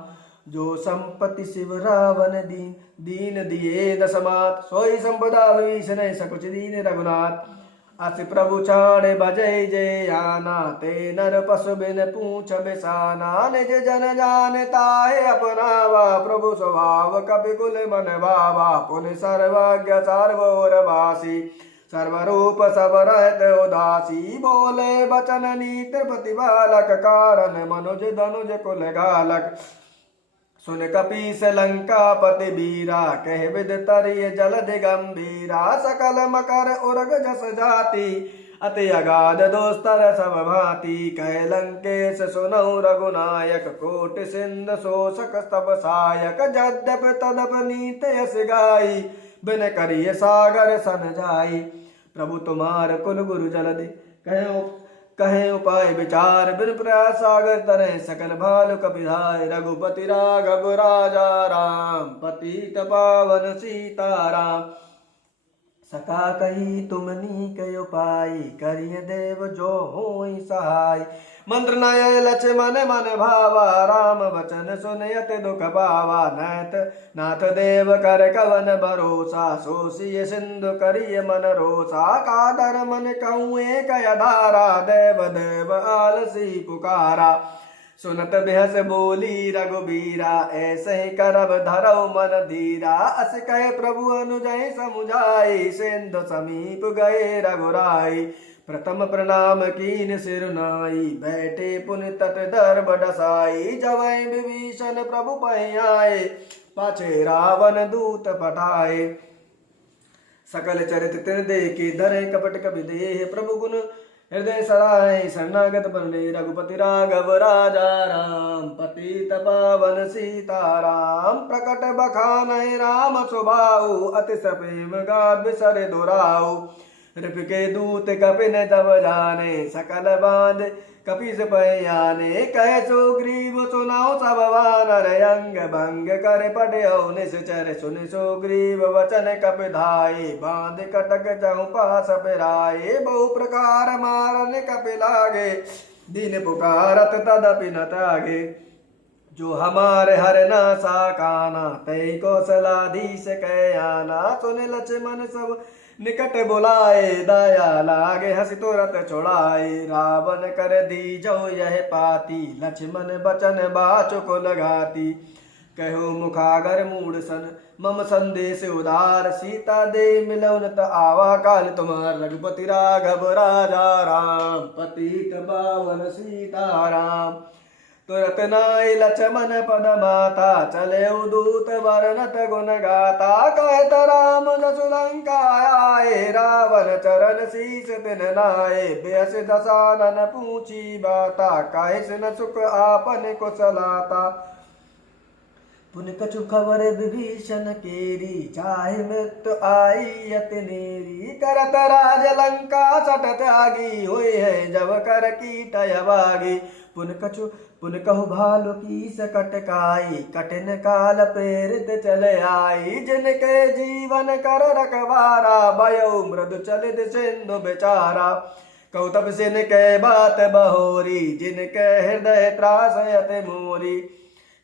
जो संपत्ति शिव रावण दीन दीन दिए दसमात सोई संपदा विभीषण सकुच दीन रघुनाथ अस प्रभु छाड़े बजय जय आना ते नर पशु बिन पूछ बिसाना निज जन जान ताहे अपनावा प्रभु स्वभाव कपि कुल मन भावा पुनि सर्वज्ञ सर्वोरवासी सर्वरूप सब रहत उदासी बोले बचन नीत प्रतिपालक कारण मनुज धनुज कुल घालक सुन कपीस लंका पति बीरा कह विद तरिय जलधि गंभीरा सकल मकर उर्ग जस जाति अति अगाध दोस्तर सब भांति, कह लंकेश सुनहु रघुनायक, कोटि सिंध शोषक स्तव सायक, जद्यप तदप नीत यस गाई, बिन करिय सागर सन जाई। प्रभु तुम्हार कुल गुरु जलधि, कहे उपाय विचार, बिन प्रयास सागर तरे, सकल भालु कपिधाय। रघुपति राघव राजा राम, पतित पावन सीताराम। सका कही तुम नीक उपाय, करिय देव जो होई सहाय। मंत्र नय लक्ष्मण मन भावा, राम वचन सुनयत दुख पावा। नाथ देव कर कवन भरोसा, सोसिय सिंधु करिय मन रोसा। कादर मन कहूँ एक अधारा, देव देव आलसी पुकारा। सुनत बेहस बोली रघुबीरा, ऐसे ही करब धरऊ मन धीरा। अस कहे प्रभु अनुजय समुझाई, सिंधु समीप गए रघुराई। प्रथम प्रणाम कीन सिर नाई, बैठे पुनि तट दर्भ डसाई। जवै विभीषण प्रभु पै आए, पाछे रावण दूत पठाए। सकल चरित तिन देखी, धरे कपट कपि देह। प्रभु गुण हृदय सराय, शरणागत बने रघुपति राघव राजा राम। पतित पावन सीताराम, प्रकट बखानहि राम सुभाऊ। अति प्रेम गाद बिसर दुराऊ। रिप के दूत कपिन तब जाने, सकल बांध कपिस पयाने। कह सुग्रीव सुनाओ सब वानर, अंग भंग कर पढ़ो निश्चर। सुन सुग्रीव वचन कपिधाय, बांध कटक चहु पास फिराए। बहु प्रकार मारन कपि लागे, दीन पुकारत तदपि न त्यागे। जो हमारे हर ना साकाना, तय कौशलाधीश कह आना। सुन लक्ष्मण सब निकट बुलाए, दया लागे हंसी तुरत छुड़ाए। रावण कर दीजो यह पाती, लक्ष्मण बचन बाचुक लगाती। कहो मुखागर मूड सन, मम संदेश उदार। सीता दे मिलौनत आवा काल तुम्हार, रघुपति राघव राजा राम। पतित पावन सीताराम। तुरत नाय लक्ष्मण पद माता, चले दूत वर्णत गुण गाता। कहत राम जसु लंका आए, रावण चरण शीस तिन नाये। बेस दसानन पूछी बाता, काहिस न सुख आपन कुशलाता। पुन कछु खबर विभीषण केरी, चाहे मृत्यु आई अति नेरी। करत राज लंका सट त्यागी, हुई है जब कर कीटय बागी। पुन कहु भालु की सकटकाई, कठिन काल प्रेरित चले आई। जिनके जीवन कर रखवारा, भयो मृदु चलित सिंधु बेचारा। कहु तब सिन के बात बहोरी, जिनके हृदय त्रास अति मोरी।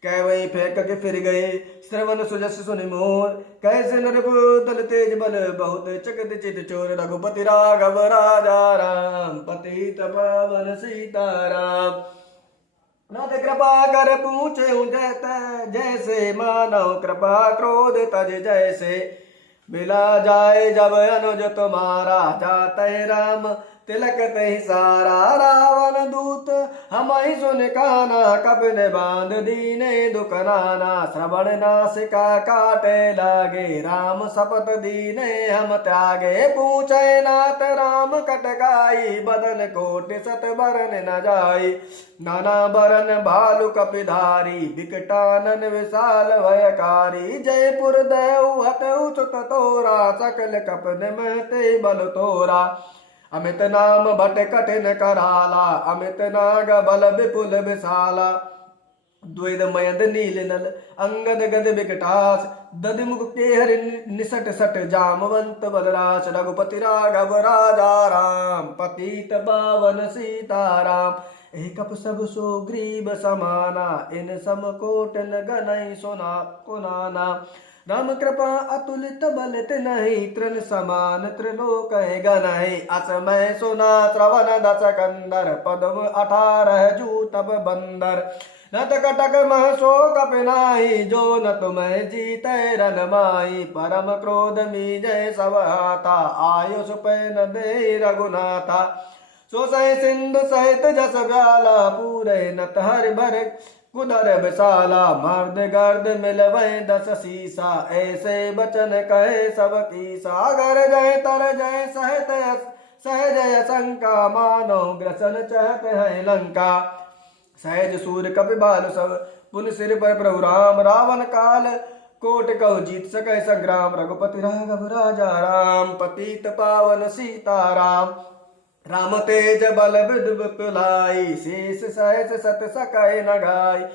कह वही फेंक के फिर गए, श्रवण सुजस सुनि मोर। कैसे नरपुतल तेज बल बहुत, चकित चित चोर। रघुपति राघव राजा राम, पतित पावन सीताराम। नाथ कृपा कर पूछे जैसे, मानव कृपा क्रोध तज जैसे। मिला जाए जब अनुज तुम्हारा, जाते राम तिलक तहि सारा। रावण दूत हम ही सुन काना, कपिन बांध दीने दुख नाना। श्रवण नासिका काटे लागे, राम शपथ दीने हम त्यागे। पूछे नाथ राम कटकाई, बदन कोटि सत बरन न जाई। नाना बरन भालु कपिधारी, विकटानन विशाल भयकारी। जयपुर देव हतउ सुत तोरा, सकल कपन महते बल तोरा। अमित नाम भट कठिन कराला, अमित नाग बल विपुल विशाला। द्वैद मयद नील नल, अंगद गद विकटास। दधिमुख के हरि निसट सट, जामवंत बलराज। रघुपति राघव राजा राम, पतित पावन सीताराम। एक सब सुग्रीव समाना, इन सम कोट न गनई सुना कुनाना। राम कृपा अतुलित बल तिनहि, तृण समान त्रिलोक गनहि। असमय सुना श्रवण दस कंदर, पद्म 18 जू तब बंदर। नत कटक मह शोक पिनाहि, जो न तुम्हें जीते रन माही। परम क्रोध मीजय सब हाथा, आयुष पे न दे रघुनाथा। सो सह सिंधु सहित जस व्याला, पूरे नत हरि भर कुदर विशाला। मर्द गर्द मिलवै 10 सीसा, ऐसे बचन कहे सब कीसा। घर जय तर जय सहज असंका मानो ग्रसन चाहत है लंका। सहज सूर कपि बाल सब पुन सिर पर प्रभु राम। रावण काल कोट कहो जीत सके संग्राम। रघुपति राघव राजा राम पतित पावन सीताराम। राम तेज बल विद विपुलाई शेष सहस सत सकै न गाय।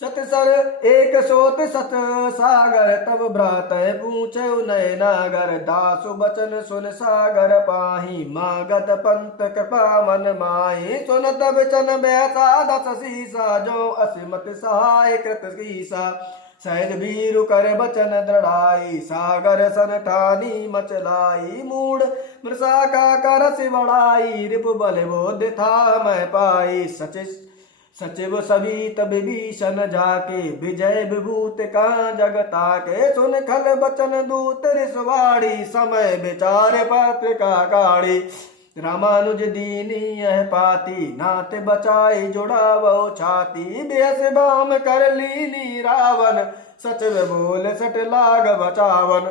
सत सर एक सोत सत सागर तब भ्रात पूछे नय नागर। दासु बचन सुन सागर पाही मागध पंत कृपा मन माही। सुनत बचन बैसा दस सीसा जो असिमत सहाय कृत कीसा। सहज वीरु कर बचन दृढ़ाई सागर सन ठानी मचलाई। मूड मृषा का करस बढ़ाई रिपु बल बोध था मैं पाई। सचिव सवित विभीषण जाके विजय विभूत का जगता के। सुन खल बचन दूत रिसवाड़ी समय विचार पत्रिका गाड़ी। रामानुज दीनी यह पाती नाथ बचाई जुड़ावो छाती। बेस बाम कर लीनी रावण सचिव बोल सट लाग बचावन।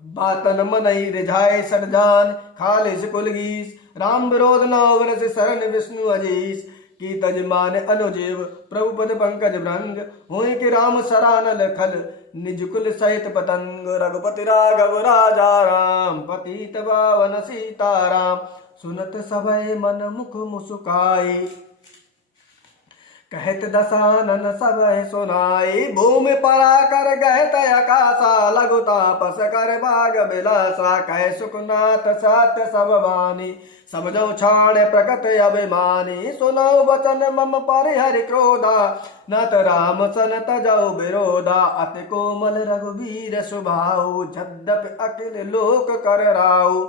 बातन मनई रिझाए सटजान खालिस कुलगीस। राम विरोध नौ वर्ष शरण विष्णु अजीस। की तजमान अनुजीव प्रभु पद पंकज भृंग। हुई कि राम सरानल खल निज कुल सहित पतंग। रघुपति राघव राजा राम पतित पावन सीताराम। सुनत सभय मन मुख मुस्काई कहत दसानन सबय सुनाई। भूमि परा कर गहत आकाशा लघु तापस कर भाग बिलासा। कह सुखनाथ सत्य सब बानी समझौ छाण प्रकट अभिमानी। सुनौ वचन मम परिहरि क्रोधा नत राम सन तजौ विरोधा। अति कोमल रघुवीर सुभाऊ यद्यपि अखिल लोक कर राऊ।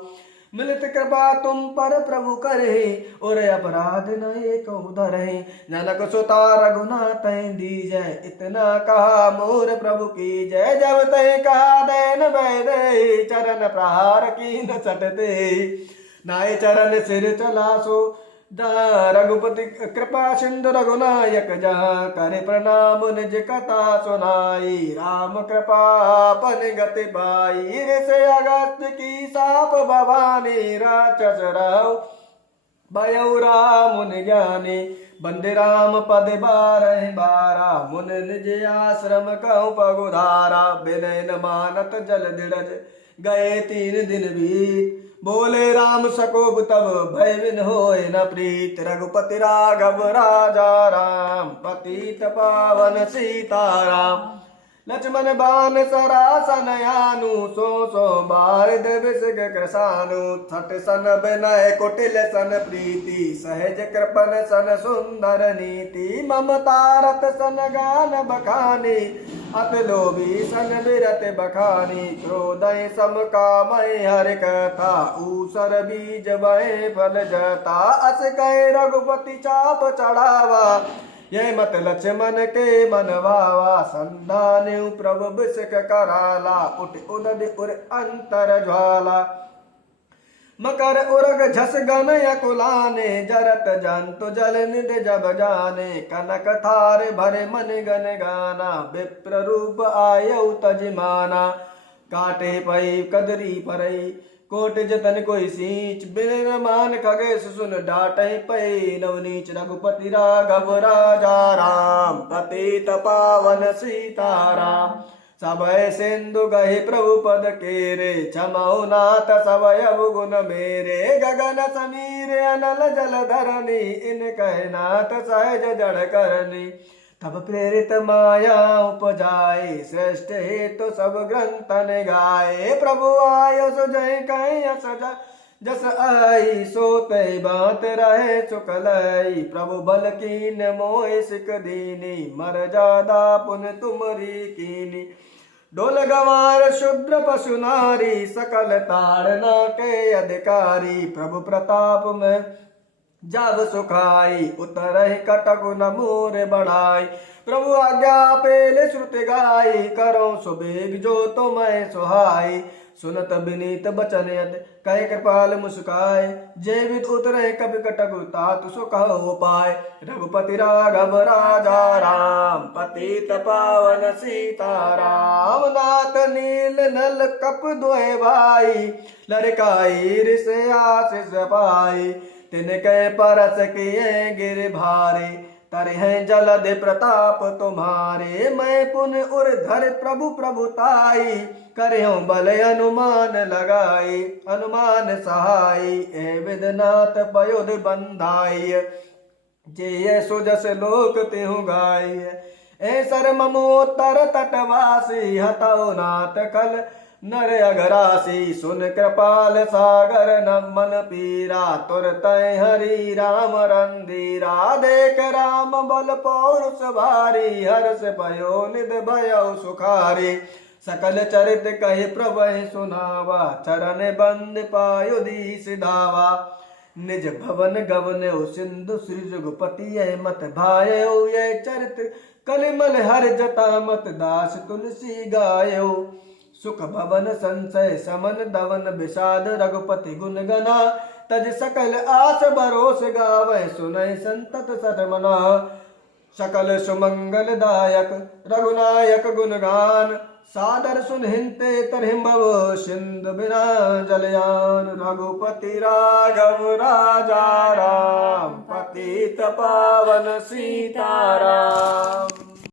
मिलित कृपा तुम पर प्रभु करहि और अपराध न एक उधरहि। जनक सुता रघुनाथ दीजय इतना कहा मोर प्रभु की जय। जब तय कहा दैन वैदे चरण प्रहार कीन सटते। नाय चरण सिर चला सो रघुपति कृपा सिंधु रघुनायक जहाँ करे प्रणाम निज कथा सुनाई। राम कृपा पन गति पाई ऋषि अगस्त्य की साप भवानी। राक्षस राव भयउ राम मुनि ज्ञानी बंदे राम पद बारह बारा। मुन निज आश्रम कहु पगुधारा। विनय न मानत जल दिड़ज गए 3 दिन बीत। बोले राम सकोब तब भय बिन होय न प्रीत। रघुपति राघव राजा राम पतित पावन सीताराम। लक्ष्मण बान सरासन यानु सो बार विषग कृसानु। छठ सन विनय कुटिल सन प्रीति सहज कृपन सन सुंदर नीति। ममता रत सन गान बखानी अति लोभी सन विरत बखानी। क्रोधय सम कामय हरि कथा ऊसर बीज भय फल जता। अस कह रघुपति चाप चढ़ावा यह मत लक्ष्मण के मन भावा। संधान्यु प्रभु बिसक कराला उठ उदद उर अंतर ज्वाला। मकर उरग झस गन यकुलाने जरत जंतु जल निध जब जाने। कनक थार भरे मन गन गाना विप्र रूप आयु तजमाना। काटे पई कदरी परई कोट जतन कोई सींच। बिन मान खगेश सुन डाटे पई नवनीच। रघुपति राघव राजा राम पतित पावन सीताराम। सबय सिंधु गहि प्रभु पद केरे क्षमौ नाथ सबय गुण मेरे। गगन समीर अनल जल धरनी इन कह नाथ सहज जड़ करनी। तब प्रेरित माया उपजाए श्रेष्ठ हेतु सब ग्रंथन गाए। प्रभु आयो सुजय कह सजा जस आई सो तय बात रहे सुकलई। प्रभु बल कीन मोह सिक दीनी मर जादा पुन तुमरी कीनी। डोल गवार शूद्र पशु नारी सकल ताड़ना के अधिकारी। प्रभु प्रताप में जब सुखाई उतर कटक न मोर बढ़ाई। प्रभु आज्ञा पेले श्रुति गाई करो सुबेग जो तुम्हें सुहाई। सुनत विनीत बचन यत कह कृपाल मुस्काए। जेवित उतरे कपि कटक तात सो कहो पाए। रघुपति राघव राजा राम पतित पावन सीताराम। नाथ नील नल कप दोए भाई लड़काई ऋष आशीष पाई। तिनके परस किए गिर भारे तरह जलद प्रताप तुम्हारे। मैं पुन उर धर प्रभु प्रभुताई करहूं बल अनुमान लगाई। अनुमान सहाय ए विदनाथ पयुध बंधाई। जे सुजस लोक तिहु गाय ए सर ममोत्तर तटवासी। हतौ नाथ कल नर अघरासी। सुन कृपाल सागर नमन पीरा तुरत हरि राम रंधीरा। देख राम बल पौरुष भारी हर्ष भयो निध भयो सुखारी। सकल चरित कहि प्रभु सुनावा चरण बंद पायुधि सिधावा। निज भवन गवन सिंधु श्री जुगपति मत भायो। ये चरित कलिमल हर जटा मत दास तुलसी गायो। सुख भवन संशय समन दवन विषाद रघुपति गुण गना। तज सकल आस भरोस गावै सुनय संतत सतमना। सकल सुमंगल दायक रघुनायक गुणगान। सादर सुनहिंते तरहिं भव सिंधु बिना जलयान। रघुपति राघव राजा राम पतित पावन सीताराम।